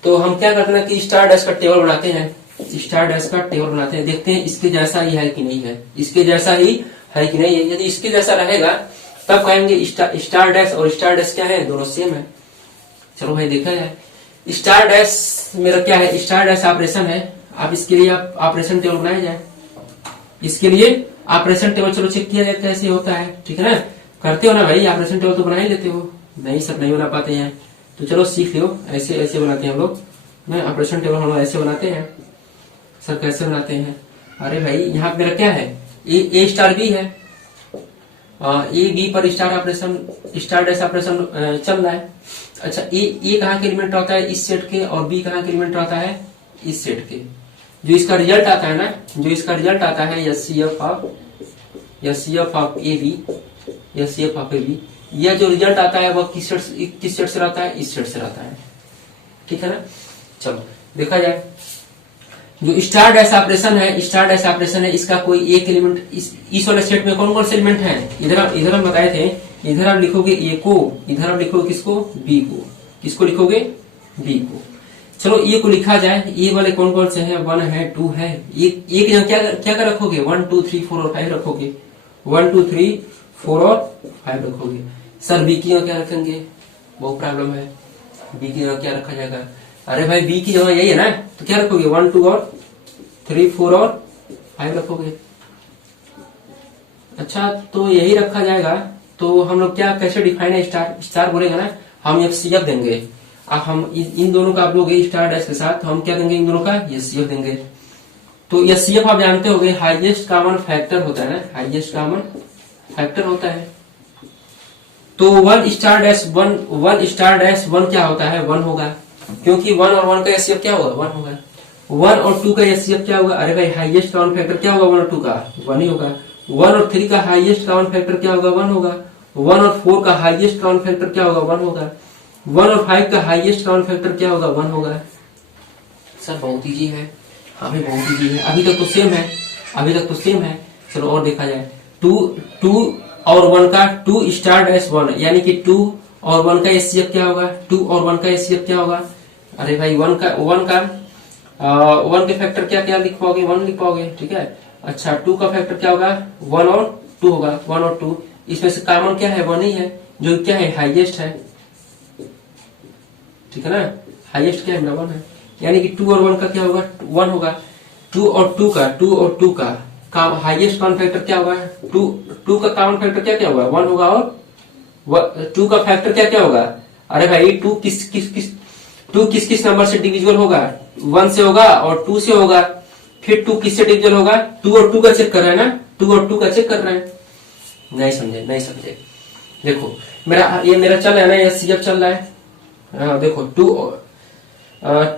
तो हम क्या करते हैं कि स्टार डैश का टेबल बनाते हैं, स्टार डैश का टेबल बनाते हैं, देखते हैं इसके जैसा ही है कि नहीं है, इसके जैसा ही है कि नहीं है। यदि इसके जैसा रहेगा तब कहेंगे स्टार डैश और स्टार डैश क्या है, दोनों सेम है। चलो भाई देखा जाए, स्टार डैश मेरा क्या है, स्टार डैश ऑपरेशन है। अब इसके लिए आप ऑपरेशन टेबल बनाया जाए, इसके लिए ऑपरेशन टेबल चलो चेक किया जाए कैसे होता है, ठीक है ना। करते हो ना भाई, ऑपरेशन टेबल तो बना ही लेते हो, नहीं सब नहीं बना पाते हैं तो चलो सीख लो, ऐसे ऐसे बनाते हैं हम लोग ना, ऑपरेशन टेबल हम लोग ऐसे बनाते हैं। सर कैसे बनाते हैं, अरे भाई यहाँ पे मेरा क्या है ए स्टार बी है, ए बी पर star operation star dash operation चल रहा है। अच्छा ए कहाँ के एलिमेंट रहता है, इस सेट के, और बी कहाँ के एलिमेंट रहता है, इस सेट के। जो इसका रिजल्ट आता है ना, जो इसका रिजल्ट आता है HCF of A B, HCF of A B, यह जो रिजल्ट आता है वह किस सेट से रहता है, इस सेट से रहता है, ठीक है ना। चलो देखा जाए, जो स्टार डैश ऑपरेशन है, स्टार डैश ऑपरेशन है, इसका कोई एक एलिमेंट इस वाले सेट में कौन कौन से एलिमेंट है, इधर हम बताए थे, इधर आप लिखोगे ए को, इधर आप लिखोगे किसको, बी को, किसको लिखोगे, बी को। चलो ए को लिखा जाए, ए वाले कौन कौन से हैं, 1 है 2 है, एक क्या रखोगे, 1 2 3 4 और 5 रखोगे, 1 2 3 4 और 5 रखोगे। सर बी की जगह क्या रखेंगे, वो प्रॉब्लम है, बी की जगह क्या रखा जाएगा, अरे भाई बी की जगह यही है ना, तो क्या रखोगे 1 2 और 3 4 और 5 रखोगे। अच्छा तो यही रखा जाएगा, तो हम लोग क्या कैसे डिफाइन है, स्टार बोलेगा ना, हम HCF देंगे। अब हम इन दोनों का आप लोग स्टार डैश के साथ हम क्या देंगे, इन दोनों का HCF देंगे। तो HCF आप जानते होंगे हाईएस्ट कॉमन फैक्टर होता है ना, हाईएस्ट कॉमन फैक्टर होता है। तो 1 स्टार डैश 1 क्या होता है, 1 होगा, क्योंकि 1 और 1 का HCF क्या होगा, 1 होगा। 1 और 2 का HCF क्या होगा, अरे भाई हाईएस्ट कॉमन फैक्टर क्या होगा, 1 और 2 का 1 ही होगा। 1 और 3 का हाईएस्ट कॉमन फैक्टर क्या होगा, 1 होगा। 1 और 4 का हाईएस्ट कॉमन फैक्टर क्या होगा, 1 होगा। 1 और 5 का हाईएस्ट कॉमन फैक्टर क्या होगा, 1 होगा। सर बहुत इजी है, हाँ भाई बहुत इजी है, अभी तक तो सेम है, अभी तक तो सेम है। चलो और देखा जाए, 2 और 1 का 2 स्टार डैश 1, यानी कि 2 और 1 का HCF क्या होगा, 2 और 1 का HCF क्या होगा, अरे भाई 1 के फैक्टर क्या क्या लिख पाओगे, 1 लिख पाओगे, ठीक है। अच्छा 2 का फैक्टर क्या होगा, 1 और 2 होगा, 1 और 2, इसमें से कॉमन क्या है, 1 ही है, जो क्या है हाईएस्ट है, ठीक है ना, हाईएस्ट क्या है, 1 है, यानी कि 2 और 1 का क्या होगा, 1 होगा। 2 और 2 का हाईएस्ट कॉमन फैक्टर क्या होगा, 2 का कॉमन फैक्टर क्या होगा, 1 होगा, और 2 का फैक्टर क्या होगा, अरे भाई 2 किस नंबर से डिविजिबल होगा, 1 से होगा और 2 से होगा, फिर 2 किससे डिविजल होगा, 2 और 2 का चेक कर रहा है ना, 2 और 2 का चेक कर रहा है। नहीं समझे, नहीं समझे। देखो ये मेरा चल रहा है ना, ये सीएफ चल रहा है। देखो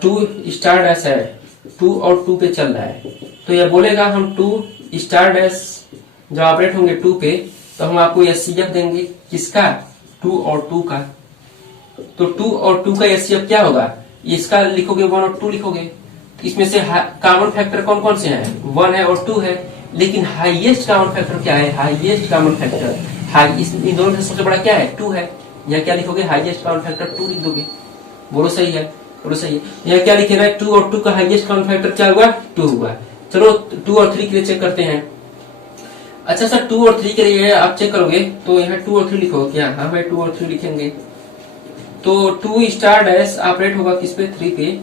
2 स्टार डैश है, 2 और 2 पे चल रहा है, तो ये बोलेगा हम 2 स्टार डैश जब ऑपरेट होंगे 2 पे, तो हम आपको एचसीएफ देंगे किसका, 2 और 2 का। तो 2 और 2 का एचसीएफ क्या होगा, इसका लिखोगे 1 और 2 लिखोगे। इसमें से कॉमन फैक्टर कौन कौन से हैं, 1 है और 2 है। लेकिन हाईएस्ट कॉमन फैक्टर क्या है, हाईएस्ट कॉमन फैक्टर इन दोनों में सबसे बड़ा क्या है, 2 है। यह क्या लिखोगे, हाईएस्ट कॉमन फैक्टर 2 लिख दोगे। बोलो सही है, बोलो सही है। यह क्या लिखे ना, 2 और 2 का हाईएस्ट कॉमन फैक्टर क्या हुआ, 2 हुआ। चलो 2 और 3 के लिए चेक करते हैं। अच्छा सर 2 और 3 के लिए आप चेक करोगे तो यहाँ 2 और 3 लिखोगे क्या, हाँ भाई 2 और 3 लिखेंगे। तो 2 स्टार डैश ऑपरेट होगा किस पे, 3 पे।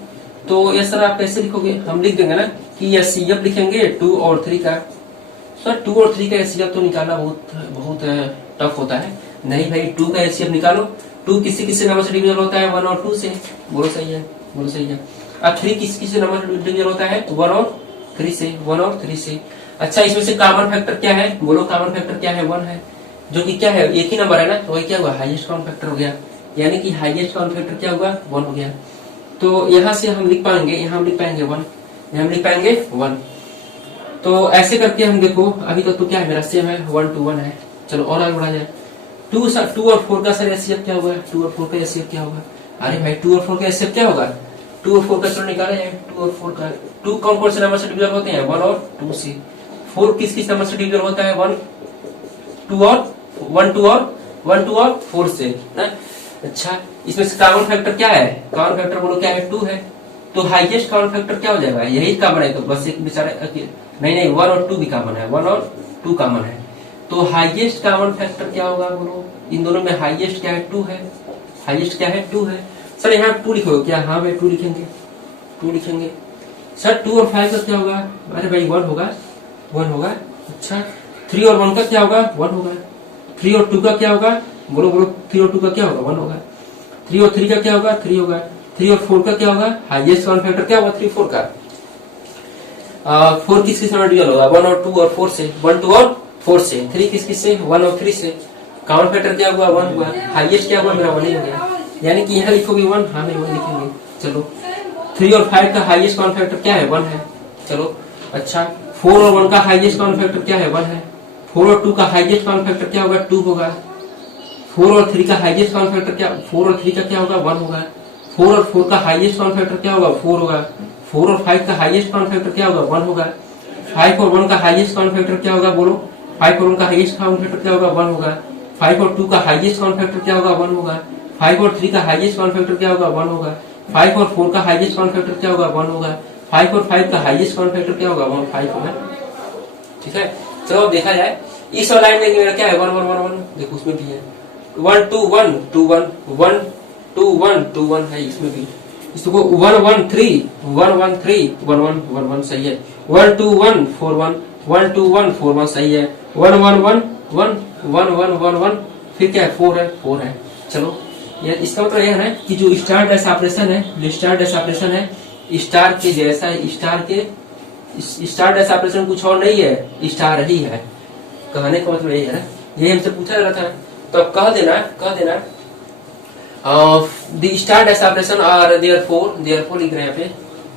तो ये सर आप कैसे लिखोगे, हम लिख देंगे ना कि एचसीएफ लिखेंगे 2 और 3 का। सर 2 और 3 का एचसीएफ तो निकालना बहुत टफ होता है। नहीं भाई 2 का एचसीएफ निकालो। 2 किसी किसी नंबर से डिविजन होता है, 1 और 2 से। बोलो सही है, बोलो सही है। अब 3 किस किसी नंबर से डिविजन होता है, 1 और 3 से, 1 और 3 से। अच्छा इसमें से कॉमन फैक्टर क्या है, बोलो कॉमन फैक्टर क्या है, 1 है, जो कि क्या है, एक ही नंबर है ना, तो वही क्या हुआ, हाईएस्ट कॉमन फैक्टर हो गया। यानी कि हाईएस्ट कॉमन फैक्टर क्या हुआ, 1 हो गया। तो यहाँ से हम लिख पाएंगे, यहाँ हम लिख पाएंगे 1, यहाँ हम लिख पाएंगे 1। तो ऐसे करके हम देखो अभी तक तो क्या है मेरा सेम है, 1 to 1 है। चलो और आगे बढ़ा जाए। 2 और 4 का सर एचसीएफ क्या होगा, 2 और 4 का एचसीएफ क्या होगा। अरे भाई 2 और 4 का एचसीएफ क्या होगा, 2 और 4 का चलो निकाला जाए। 2 और 4 का 2 कौन कौन से नंबर से डिविजन होते हैं, 1 और 2 से। 4 किस किस नंबर से डिविजन होता है, 1 2 और 4 से ना। अच्छा इसमें से कॉमन फैक्टर क्या है, कॉमन फैक्टर बोलो क्या है, 2 है। तो हाईएस्ट कॉमन फैक्टर क्या हो जाएगा, यही कॉमन है। तो बस एक बेचारा नहीं 1 और 2 भी कॉमन है, 1 और 2 कॉमन है। तो हाईएस्ट कॉमन फैक्टर क्या होगा बोलो, इन दोनों में हाईएस्ट क्या है, 2 है। हाईएस्ट क्या है, 2 है। सर यहाँ 2 लिखोगे क्या, हाँ भाई 2 लिखेंगे, 2 लिखेंगे। सर 2 और 5 का क्या होगा, अरे भाई 1 होगा, 1 होगा। अच्छा 3 और 1 का क्या होगा, 1 होगा। 3 और 2 का क्या होगा, बोलो बोलो 3 और 2 का क्या होगा, 1 होगा। 3 और 3 का क्या होगा, 3 होगा। 3 और 4 का क्या होगा, हाईएस्ट कॉमन फैक्टर क्या होगा, 3 4 का। 4 किस किस नंबर डिविजन होगा, 1 और 2 और 4 से, 1 2 और 4 से। 3 किस किस से, 1 और 3 से। कॉमन फैक्टर क्या हुआ, 1 हुआ। हाईएस्ट क्या हुआ, मेरा 1 ही हो गया। यानी कि यहाँ लिखोगे 1, हाँ मैं 1 लिखेंगे। चलो 3 और 5 का हाईएस्ट कॉमन फैक्टर क्या है, 1 है। चलो अच्छा 4 और 1 का हाईएस्ट कॉमन फैक्टर क्या है, 1 है। 4 और 2 का हाईएस्ट कॉमन फैक्टर क्या होगा, 2 होगा। 4 और 3 का हाईएस्ट कॉमन फैक्टर क्या, 4 और 3 का क्या होगा, 1 होगा। 4 और 4 का हाईएस्ट कॉमन फैक्टर क्या होगा, 4 होगा। 4 और 5 का हाईएस्ट कॉमन फैक्टर क्या होगा, 1 होगा। 5 और 1 का हाईएस्ट कॉमन फैक्टर क्या होगा, बोलो 5 और 1 का हाईएस्ट कॉमन फैक्टर क्या होगा, 1 होगा। 5 और 2 का हाईएस्ट कॉमन फैक्टर क्या होगा, 1 होगा। 5 और 3 का हाईएस्ट कॉमन फैक्टर क्या होगा, 1 होगा। 5 और 4 का हाईएस्ट कॉमन फैक्टर क्या होगा, 1 होगा। 5 और 5 का हाईएस्ट कॉमन फैक्टर क्या होगा, 1 5 होगा। ठीक है चलो अब देखा जाए इस लाइन में मेरा क्या है, 1 1 1 1। देखो उसमें भी है 1 2 1 2 1 1 2 1 2 1 है इसमें भी। इसको 1 1 3 1 1 3 1 1 1 1 सही है। 1 2 1 4 1 1 2 1 4 1 सही है। 1 1 1 1 1 1 1 1 फिर क्या है, 4 है, 4 है। चलो ये इसका मतलब यह है कि जो स्टार डैश ऑपरेशन है, जो स्टार डैश ऑपरेशन है स्टार के जैसा है। स्टार डैश ऑपरेशन कुछ और नहीं है, स्टार ही है। कहने का मतलब यही है ना, यही हमसे पूछा जा रहा था। तो अब कह देना the star dash operation are therefore लिख रहे हैं यहाँ पे,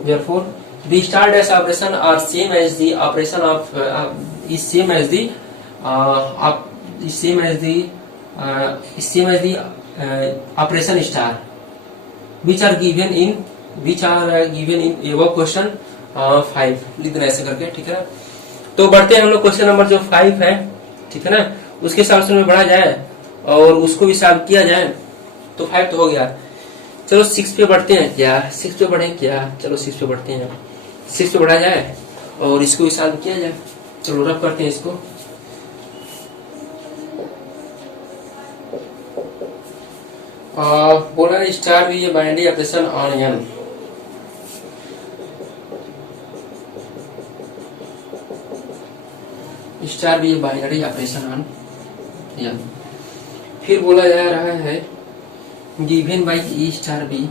therefore the star dash operation are same as the operation of is same as the operation star which are given in above question 5 लिख देना ऐसे करके, ठीक है ना। तो बढ़ते हैं हम लोग क्वेश्चन नंबर जो 5 है, ठीक है ना, उसके सॉल्यूशन में बढ़ा जाए और उसको भी सॉल्व किया जाए। तो 5 तो हो गया। चलो 6 पे बढ़ते हैं क्या, 6 पे बढ़े क्या, चलो 6 पे बढ़ते हैं। 6 पे बढ़ा जाए और इसको भी सॉल्व किया जाए। चलो रब करते हैं इसको। बोला स्टार भी ये binary operation on an. Star भी ये बाइनरी ऑपरेशन ऑन एन। फिर बोला जा रहा है given by E star B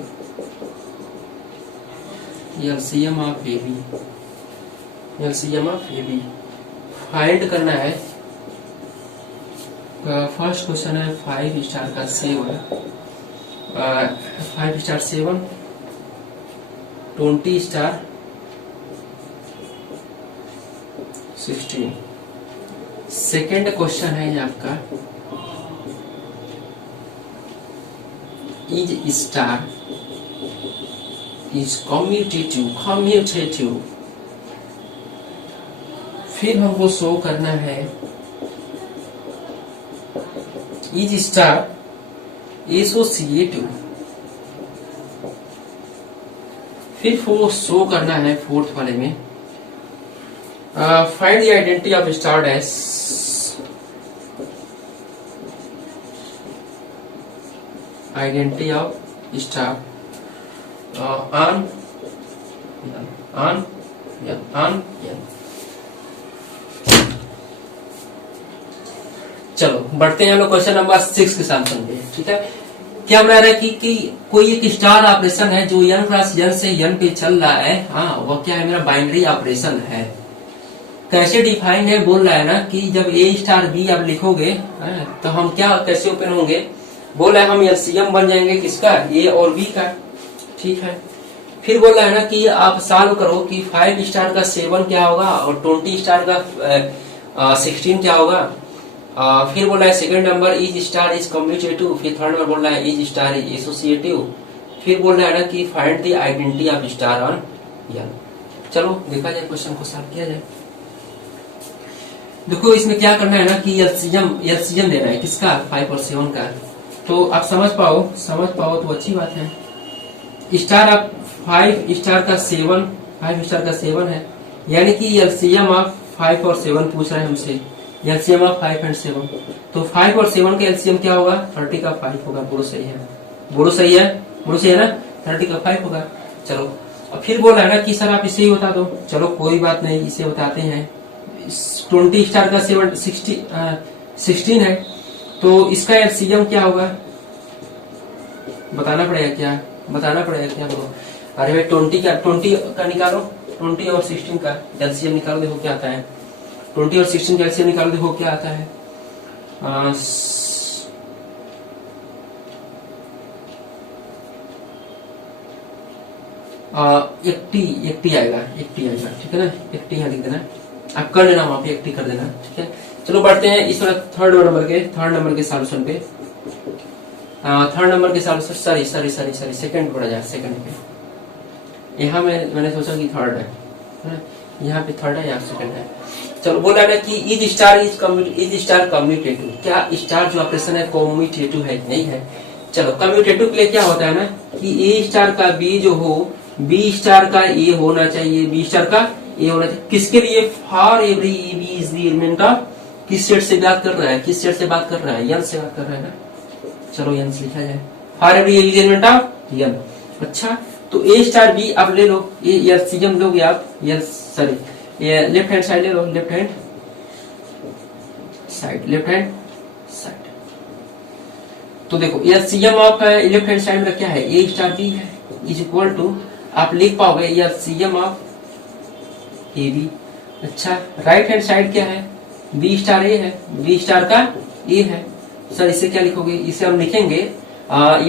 LCM of A B LCM of A B find करना है। फर्स्ट क्वेश्चन है 5 स्टार का 7, 5 स्टार 7, 20 स्टार 16। सेकेंड क्वेश्चन है ये आपका इज स्टार इज कम्यूटेटिव। फिर हमको शो करना है इज स्टार एसोसिएटिव। फिर वो शो करना है फोर्थ वाले में find the identity of star dash identity of star on चलो बढ़ते हैं हम लोग क्वेश्चन नंबर 6 के साथ समझे। ठीक है, क्या बना रहा है कि कोई एक स्टार ऑपरेशन है जो n क्रॉस n से n पे चल रहा है। हाँ, वह क्या है, मेरा बाइनरी ऑपरेशन है। कैसे डिफाइन है, बोल रहा है ना कि जब a स्टार b आप लिखोगे तो हम क्या कैसे ओपन होंगे, बोल रहा है हम एलसीएम बन जाएंगे किसका, a और b का। ठीक है, फिर बोल रहा है ना कि आप सॉल्व करो कि 5 स्टार का 7 क्या होगा और 20 स्टार का 16 क्या होगा। फिर बोला है second number is star is commutative. फिर थर्ड नंबर बोल रहा है इज स्टार इज एसोसिएटिव। फिर बोल रहा है ना कि find the identity of star on n। चलो देखा जाए, क्वेश्चन को सॉल्व किया जाए। देखो इसमें क्या करना है ना कि एलसीएम देना है किसका, 5 और 7 का। तो आप समझ पाओ तो अच्छी बात है। स्टार आप 5 स्टार का 7 है, यानी कि एलसीएम ऑफ 5 और 7 पूछ रहा है हमसे, एलसीएम ऑफ 5 एंड 7। तो 5 और 7 का एलसीएम क्या होगा, 30 का 5 होगा। बोलो सही है ना, 30 का 5 होगा। चलो अब फिर बोला है ना कि सर आप इसे ही बता दो। चलो कोई बात नहीं, इसे बताते हैं। 20 स्टार का 16 है, तो इसका एलसीएम क्या होगा, बताना पड़ेगा क्या बोलो। अरे भाई 20 का निकालो, 20 और 16 का एलसीएम निकालो, देखो क्या आता है। 20 और 16 का एलसीएम निकालो, देखो क्या आता है। 80 आएगा। ठीक है ना, 80 यहाँ लिख देना, आप कर लेना वहां पे 80 कर देना। ठीक है, चलो बढ़ते हैं इस बार थर्ड नंबर के सॉल्यूशन पे। थर्ड नंबर के सॉल्यूशन सॉरी सेकंड पड़ा जाए, सेकंड पे। यहाँ मैंने सोचा कि थर्ड है, यहाँ पे थर्ड है, यहाँ सेकंड है। चलो बोला ना कि इज स्टार कम्यूटेटिव। क्या स्टार जो ऑपरेशन है कम्यूटेटिव है नहीं है। चलो कम्यूटेटिव के लिए क्या होता है ना कि ए स्टार का बी जो हो, बी स्टार का ए होना चाहिए, बी स्टार का ए होना चाहिए। किसके लिए, for every A B is the element of, किस सेट से बात कर रहा है, एन से बात कर रहा है ना। चलो एन से लिखा जाए, for every A B is element of N. अच्छा, तो ए स्टार बी आप ले लो, ये एलसीएम लोगे आप, ये लेफ्ट हैंड साइड ले लो, लेफ्ट हैंड साइड। तो देखो LCM of left hand side का क्या है, ए स्टार बी है, इज इक्वल टू आप लिख पाओगे एलसीएम ऑफ ए बी। अच्छा, राइट हैंड साइड क्या है, बी स्टार ए है, बी स्टार का ए है। सर इसे क्या लिखोगे, इसे हम लिखेंगे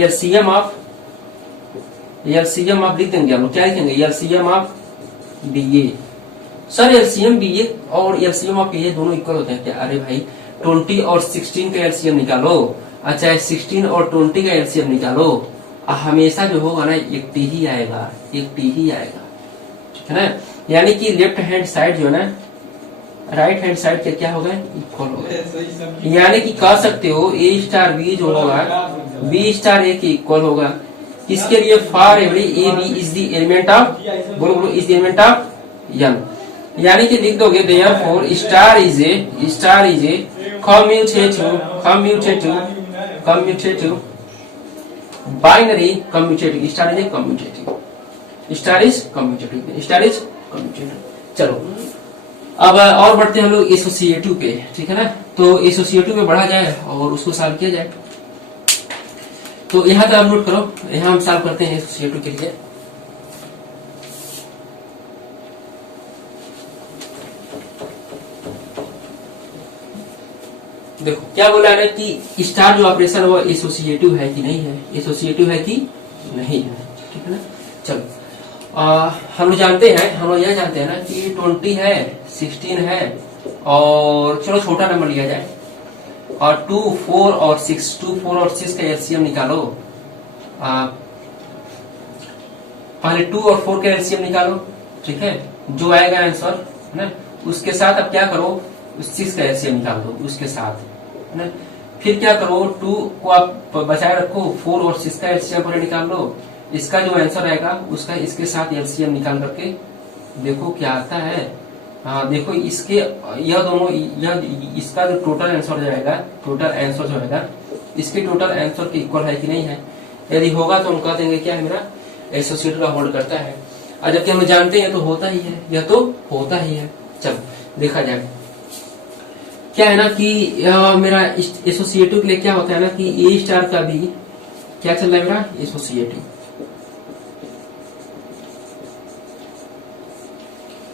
एलसीएम ऑफ लिख देंगे हम, क्या लिखेंगे, LCM of b a. Sir LCM b a और एलसीएम ऑफ ए दोनों इक्वल होते हैं क्या। अरे भाई 20 और 16 का एलसीएम निकालो। अच्छा, 16 और 20 का एलसीएम निकालो, हमेशा जो होगा ना 80 ही आएगा। ठीक है ना, यानी कि लेफ्ट हैंड साइड जो है ना राइट हैंड साइड के क्या होगा, इक्वल होगा। यानी कि कह सकते हो ए स्टार बी जो होगा बी स्टार ए के इक्वल होगा। इसके लिए for every A B is the element of, बोलो is the element of N. यानी कि लिख दोगे therefore star is a commutative binary commutative. Star is commutative. चलो अब और बढ़ते हैं हम लोग एसोसिएटिव पे। ठीक है ना, तो एसोसिएटिव पे बढ़ा जाए और उसको सॉल्व किया जाए। तो यहाँ तक आप नोट करो, यहाँ हम सॉल्व करते हैं एसोसिएटिव के लिए। देखो क्या बोला है ना कि स्टार जो ऑपरेशन है वो एसोसिएटिव है कि नहीं है, एसोसिएटिव है कि नहीं है, ठीक है ना। चलो हम लोग जानते हैं, हम लोग यह जानते हैं ना कि 20 है, 16 है, और चलो छोटा नंबर लिया जाए, और 2, 4 और 6, 2, 4 और 6 का एलसीएम निकालो। पहले 2 और 4 का एलसीएम निकालो, ठीक है, जो आएगा आंसर है ना, उसके साथ अब क्या करो, 6 का एलसीएम निकाल दो उसके साथ, है ना। फिर क्या करो, 2 को आप बचाए रखो, 4 और 6 का एलसीएम पूरे निकाल लो, इसका जो आंसर आएगा उसका इसके साथ एलसीएम निकाल करके देखो क्या आता है। देखो इसके यह दोनों इसका जो टोटल आंसर जाएगा, टोटल आंसर जो आएगा इसके टोटल आंसर के इक्वल है कि नहीं है। यदि होगा तो हम कह देंगे क्या है, मेरा एसोसिएटिव का होल्ड करता है। और जबकि हम जानते हैं तो होता ही है, यह तो होता ही है। चलो देखा जाए क्या है ना कि मेरा एसोसिएटिव के लिए क्या होता है ना कि ए स्टार का भी क्या चल रहा है मेरा एसोसिएटिव।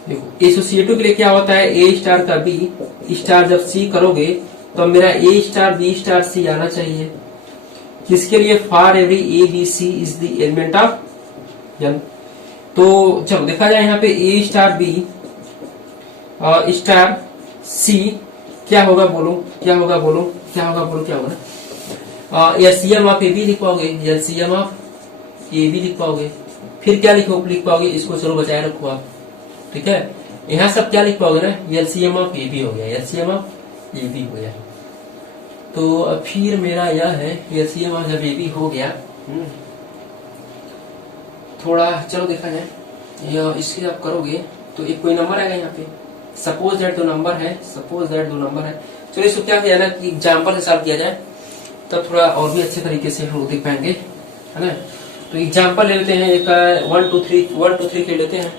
देखो एसोसिएटिव के लिए क्या होता है, ए स्टार का बी स्टार जब सी करोगे तो मेरा A star B star C आना चाहिए। किसके लिए, for every A B C is the element of N. तो चलो देखा जाए यहाँ पे A star B star C क्या होगा बोलो, क्या होगा बोलो, क्या होगा बोलो, क्या होगा। एलसीएम ऑफ ए बी लिख पाओगे, एलसीएम ऑफ ए बी लिख पाओगे। फिर क्या लिख पाओगे, इसको चलो बचाए रखो आप, ठीक है। यहाँ सब क्या लिख पाओगे ना, एलसीएम ऑफ ए बी हो गया, एलसीएम ऑफ ए बी हो गया। तो अब फिर मेरा यह है एलसीएम ऑफ जब ए बी हो गया, थोड़ा चलो देखा जाए, यह इसके आप करोगे तो एक कोई नंबर आएगा यहाँ पे, सपोज दैट दो नंबर है, सपोज दैट दो नंबर है। चलो इसको क्या किया ना कि एग्जाम्पल के साथ किया जाए तब थोड़ा और भी अच्छे तरीके से हम लोग देख पाएंगे, है ना। तो एग्जाम्पल ले लेते हैं, एक 1 2 3 ले लेते हैं।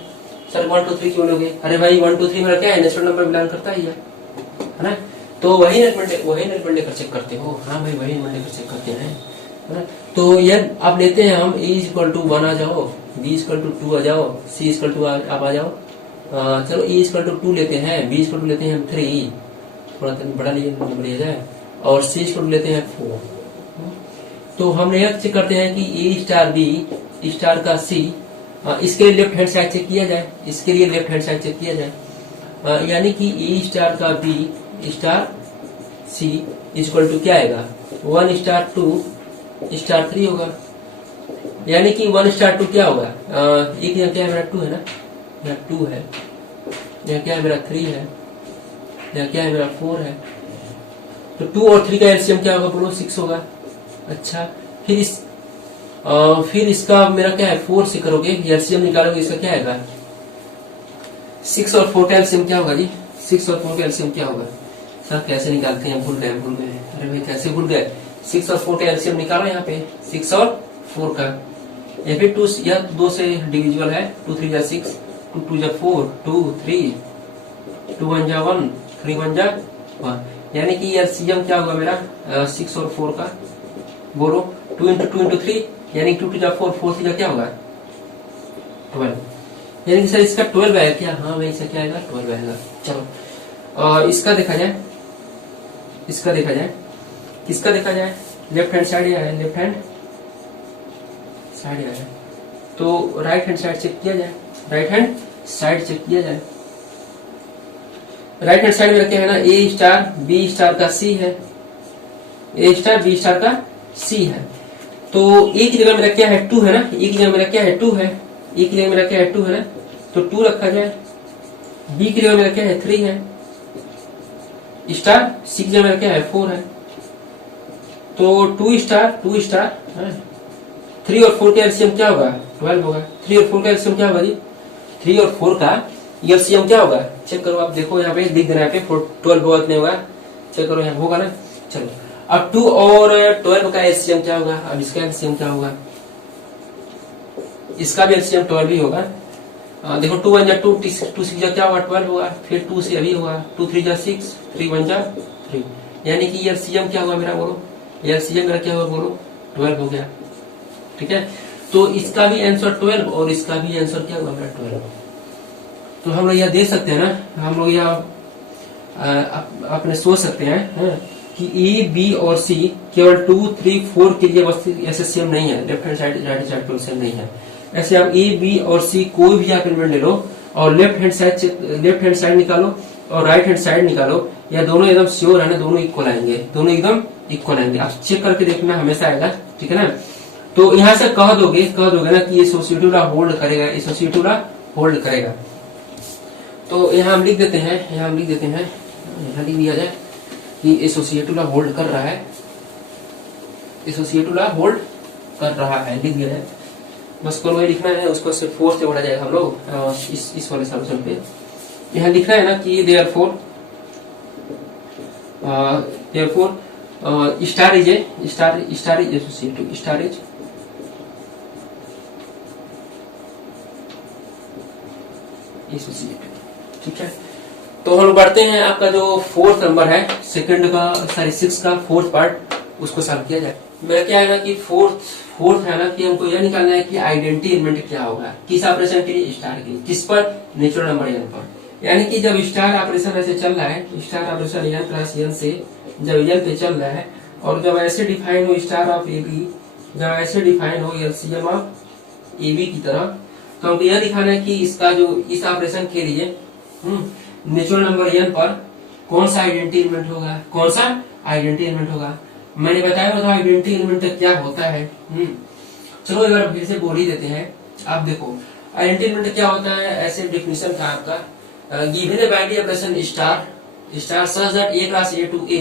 सर 1 2 3 क्यों लोगे, अरे भाई 1 2 3 मेरा क्या है, नेचुरल नंबर बिलोंग करता ही है ना। तो वही नेट लेकर चेक करते हो, हाँ भाई वही नेट लेकर चेक करते हैं, है ना। तो यह आप लेते हैं हम a = 1 आ जाओ, b = 2 आ जाओ, c = आप आ जाओ। चलो a = 2 लेते हैं, b = लेते हैं 3, थोड़ा बड़ा नंबर लिया जाए, और c = लेते हैं 4। तो हम यह चेक करते हैं कि a स्टार b स्टार का c, इसके लिए लेफ्ट हैंड साइड चेक किया जाए, इसके लिए लेफ्ट हैंड साइड चेक किया जाए, यानी कि a स्टार का b स्टार c = क्या आएगा, 1 स्टार 2 स्टार 3 होगा। यानी कि 1 स्टार 2 क्या होगा, एक यहाँ क्या है मेरा 2 है ना, यहाँ 2 है, यहाँ क्या है मेरा 3 है, यहाँ क्या है मेरा 4 है। तो 2 और 3 का एलसीएम क्या होगा बोलो, 6 होगा। अच्छा फिर इसका मेरा क्या है 4 से करोगे एलसीएम निकालोगे, इसका क्या आएगा 6 और 4 का एलसीएम क्या होगा जी, 6 और 4 का एलसीएम क्या होगा। सर कैसे निकालते हैं, भूल गए। अरे भाई कैसे भूल गए, 6 और 4 का एलसीएम निकालो यहाँ पे, 6 और 4 का, या फिर 2, यह 2 से डिविजिबल है, 2 3 = 6, 2 2 = 4, 2 3, 2 1 = 1, 3 1 = 1। यानी कि एलसीएम क्या होगा मेरा 6 और 4 का, बोलो 2 × 2 × 3, यानी 2 2 = 4, 4 3 क्या होगा 12। यानी कि सर इसका 12 आएगा क्या, हाँ भाई इसका क्या आएगा 12 आएगा। चलो इसका देखा जाए, इसका देखा जाए, किसका देखा जाए, लेफ्ट हैंड साइड आया है, लेफ्ट हैंड साइड आया है, तो राइट हैंड साइड चेक किया जाए, राइट हैंड साइड चेक किया जाए। राइट हैंड साइड में क्या है ना, ए स्टार बी स्टार का सी है, ए स्टार बी स्टार का सी है। तो ए की जगह मेरा क्या है 2 है ना, ए की जगह मेरा क्या है 2 है, ए की जगह मेरा क्या है 2 है ना, तो 2 रखा जाए। बी की जगह मेरा क्या है 3 है, स्टार सी की जगह मेरा क्या है 4 है, तो 2 स्टार 3 और 4 का एलसीएम क्या होगा 12 होगा। 3 और 4 का एलसीएम क्या होगा जी, 3 और 4 का एलसीएम क्या होगा, चेक करो आप, देखो यहाँ पे लिख देना, यहाँ पे 12 होगा, कितने होगा चेक करो, यहाँ होगा ना। चलो अब 2 और 12 का एलसीएम क्या होगा, अब इसका एलसीएम क्या होगा, इसका भी एलसीएम 12 ही होगा। देखो 2 1 = 2, 2 6 क्या होगा 12 होगा, फिर 2 से अभी होगा, 2 3 = 6, 3 1 = 3, यानी कि एलसीएम क्या होगा मेरा बोलो, एलसीएम मेरा क्या होगा बोलो 12 हो गया, ठीक है। तो इसका भी आंसर 12 और इसका भी आंसर क्या होगा मेरा 12। तो हम लोग यह देख सकते हैं ना, हम लोग यह अपने सोच सकते हैं कि ए बी और सी केवल 2, 3, 4 के लिए बस ऐसे सेम नहीं है, left hand side right hand side केवल सेम नहीं है। ऐसे आप ए बी और सी कोई भी आप एलिमेंट ले लो और लेफ्ट हैंड साइड निकालो और राइट हैंड साइड निकालो, या दोनों एकदम श्योर है ना, दोनों इक्वल आएंगे, दोनों एकदम इक्वल आएंगे। आप चेक करके देखना, हमेशा आएगा, ठीक है ना। तो यहाँ से कह दोगे ना कि एसोसिएटिव लॉ होल्ड करेगा, एसोसिएटिव लॉ होल्ड करेगा। तो यहाँ हम लिख देते हैं, यहाँ लिख दिया जाए कि एसोसिएटिव लॉ होल्ड कर रहा है, एसोसिएटिव लॉ होल्ड कर रहा है, लिख दिया जाए। बस को वही लिखना है, उसको सिर्फ 4 से बढ़ा जाएगा हम लोग इस वाले सॉल्यूशन पे। यहाँ लिखना है ना कि therefore star is associative, star is associative, ठीक है। तो हम बढ़ते हैं, आपका जो 4th नंबर है सेकंड का, सॉरी 6 का 4th पार्ट, उसको सॉल्व किया जाए। मेरा क्या है ना कि फोर्थ है ना कि हमको यह निकालना है कि आइडेंटिटी एलिमेंट क्या होगा, किस ऑपरेशन के लिए, स्टार के लिए, किस पर, नेचुरल नंबर एन पर। यानी कि जब स्टार ऑपरेशन ऐसे चल रहा है, star operation N plus N से जब एन पे चल रहा है, और जब ऐसे डिफाइन हो स्टार ऑफ ए बी, जब ऐसे डिफाइन हो एलसीएम ऑफ ए बी की तरह, तो हमको यह दिखाना है कि इसका जो इस ऑपरेशन के लिए नेचुरल नंबर एन पर कौन सा आइडेंटिटी एलिमेंट होगा, कौन सा आइडेंटिटी एलिमेंट होगा। मैंने बताया था आइडेंटिटी एलिमेंट क्या होता है। चलो एक बार फिर से बोल ही देते हैं। आप देखो आइडेंटिटी एलिमेंट क्या होता है, ऐसे डेफिनेशन था आपका, given A binary operation star such that a cross a to a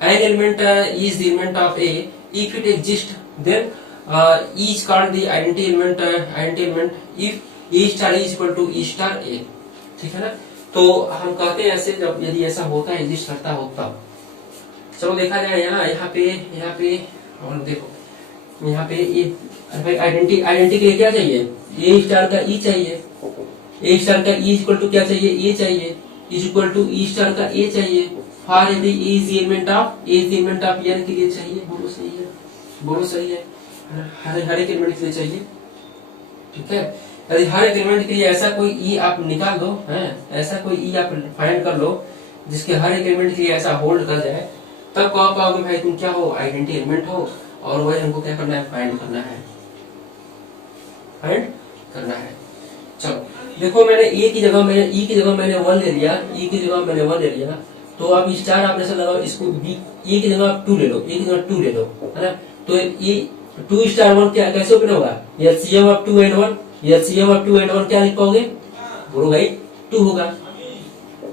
an element is the element of a if it exists then is called the identity element if a star is equal to e star a, ठीक है ना। तो हम कहते हैं ऐसे, जब यदि ऐसा होता है, एग्जिस्ट करता हो तब। चलो देखा जाए यहाँ पे और देखो यहाँ पे ये आइडेंटिटी के लिए क्या चाहिए, ए स्टार का ई चाहिए, ए स्टार का ई इक्वल टू क्या चाहिए, ए चाहिए, is equal to E star का ए चाहिए, फॉर यदि इज एलिमेंट ऑफ एन के लिए चाहिए, बोलो सही है, हर एक एलिमेंट के लिए चाहिए, ठीक है। यदि हर एक एलिमेंट के लिए ऐसा कोई ई आप निकाल लो, ऐसा कोई ई आप फाइंड कर लो जिसके हर एक एलिमेंट के लिए ऐसा होल्ड कर जाए, तब कह पाओगे भाई तुम क्या हो, आइडेंटिटी एलिमेंट हो। और वही हमको क्या करना है, फाइंड करना है। चलो देखो, मैंने ए की जगह मैंने ई की जगह मैंने 1 ले लिया, ई की जगह मैंने 1 ले लिया। तो अब स्टार ऑपरेशन लगाओ, इसको बी ए की जगह आप 2 ले लो, ए की जगह 2 ले लो, है ना। तो ये 2 स्टार 1 क्या कैसे ओपन होगा, LCM of 2 and 1, LCM of 2 and 1 क्या लिख पाओगे, बोलो भाई 2 होगा,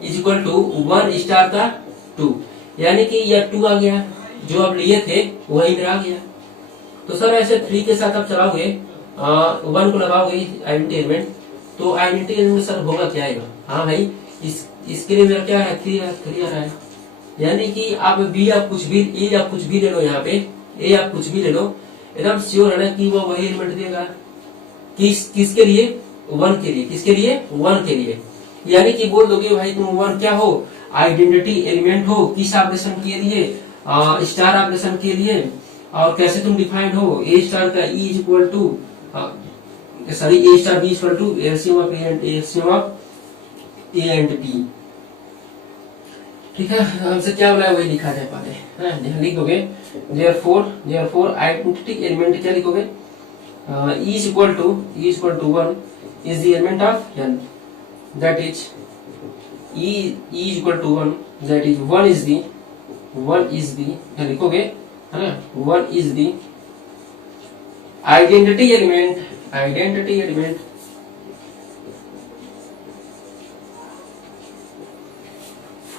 इज इक्वल टू 1 स्टार का 2, यानी कि यह 2 आ गया, जो आप लिए थे वही इधर आ गया। तो सर ऐसे 3 के साथ आप चलाओगे, 1 को लगाओगे आइडेंटिटी एलिमेंट, तो आइडेंटिटी एलिमेंट सर होगा क्या आएगा, हाँ भाई इसके लिए मेरा क्या है, 3 आ रहा है। यानी कि आप बी आप कुछ भी, ए आप कुछ भी ले लो, यहाँ पे ए आप कुछ भी ले लो, एकदम श्योर है ना कि वो वही एलिमेंट देगा। किसके लिए, 1 के लिए, किसके लिए, 1 के लिए। यानी कि बोल दोगे भाई तुम 1 क्या हो, आइडेंटिटी एलिमेंट हो, किस ऑपरेशन के लिए, स्टार ऑपरेशन के लिए। और कैसे तुम डिफाइंड हो, ए स्टार का E is equal to sorry A star B equal to LCM of A and B, ठीक है। हमसे क्या बोला है वही लिखा जाए पहले, लिखोगे देयरफॉर आइडेंटिटी एलिमेंट क्या लिखोगे, E is equal to 1 is the element of N, that is e is equal to 1, that is 1 is the लिखोगे, है ना, 1 is the identity element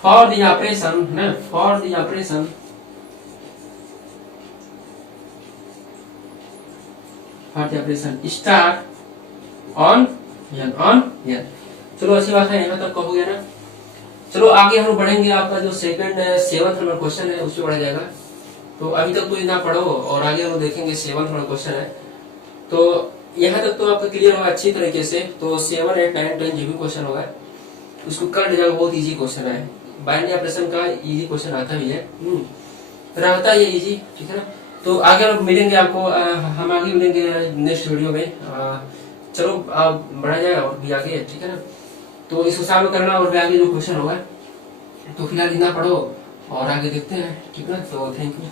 for the operation, है ना, for the operation star on n। चलो अच्छी बात है, यहाँ तक कहोगे ना। चलो आगे हम बढ़ेंगे, आपका जो 7th नंबर क्वेश्चन है उससे बढ़ा जाएगा। तो अभी तक तो इतना पढ़ो और आगे हम देखेंगे 7th नंबर क्वेश्चन है। तो यहाँ तक तो आपका क्लियर होगा अच्छी तरीके से। तो 7, 8, 9, 10 जो भी क्वेश्चन होगा उसको कर जाएगा, बहुत इजी क्वेश्चन है। बाइनरी ऑपरेशन का इजी क्वेश्चन आता भी है, रहता है इजी, ठीक है ना। तो आगे हम मिलेंगे आपको, हम आगे मिलेंगे नेक्स्ट वीडियो में। चलो आप बढ़ा जाए और भी आगे, ठीक है ना। तो इस हिसाब में करना, और भी आगे जो क्वेश्चन होगा। तो फिलहाल इतना पढ़ो और आगे देखते हैं, ठीक है। तो थैंक यू।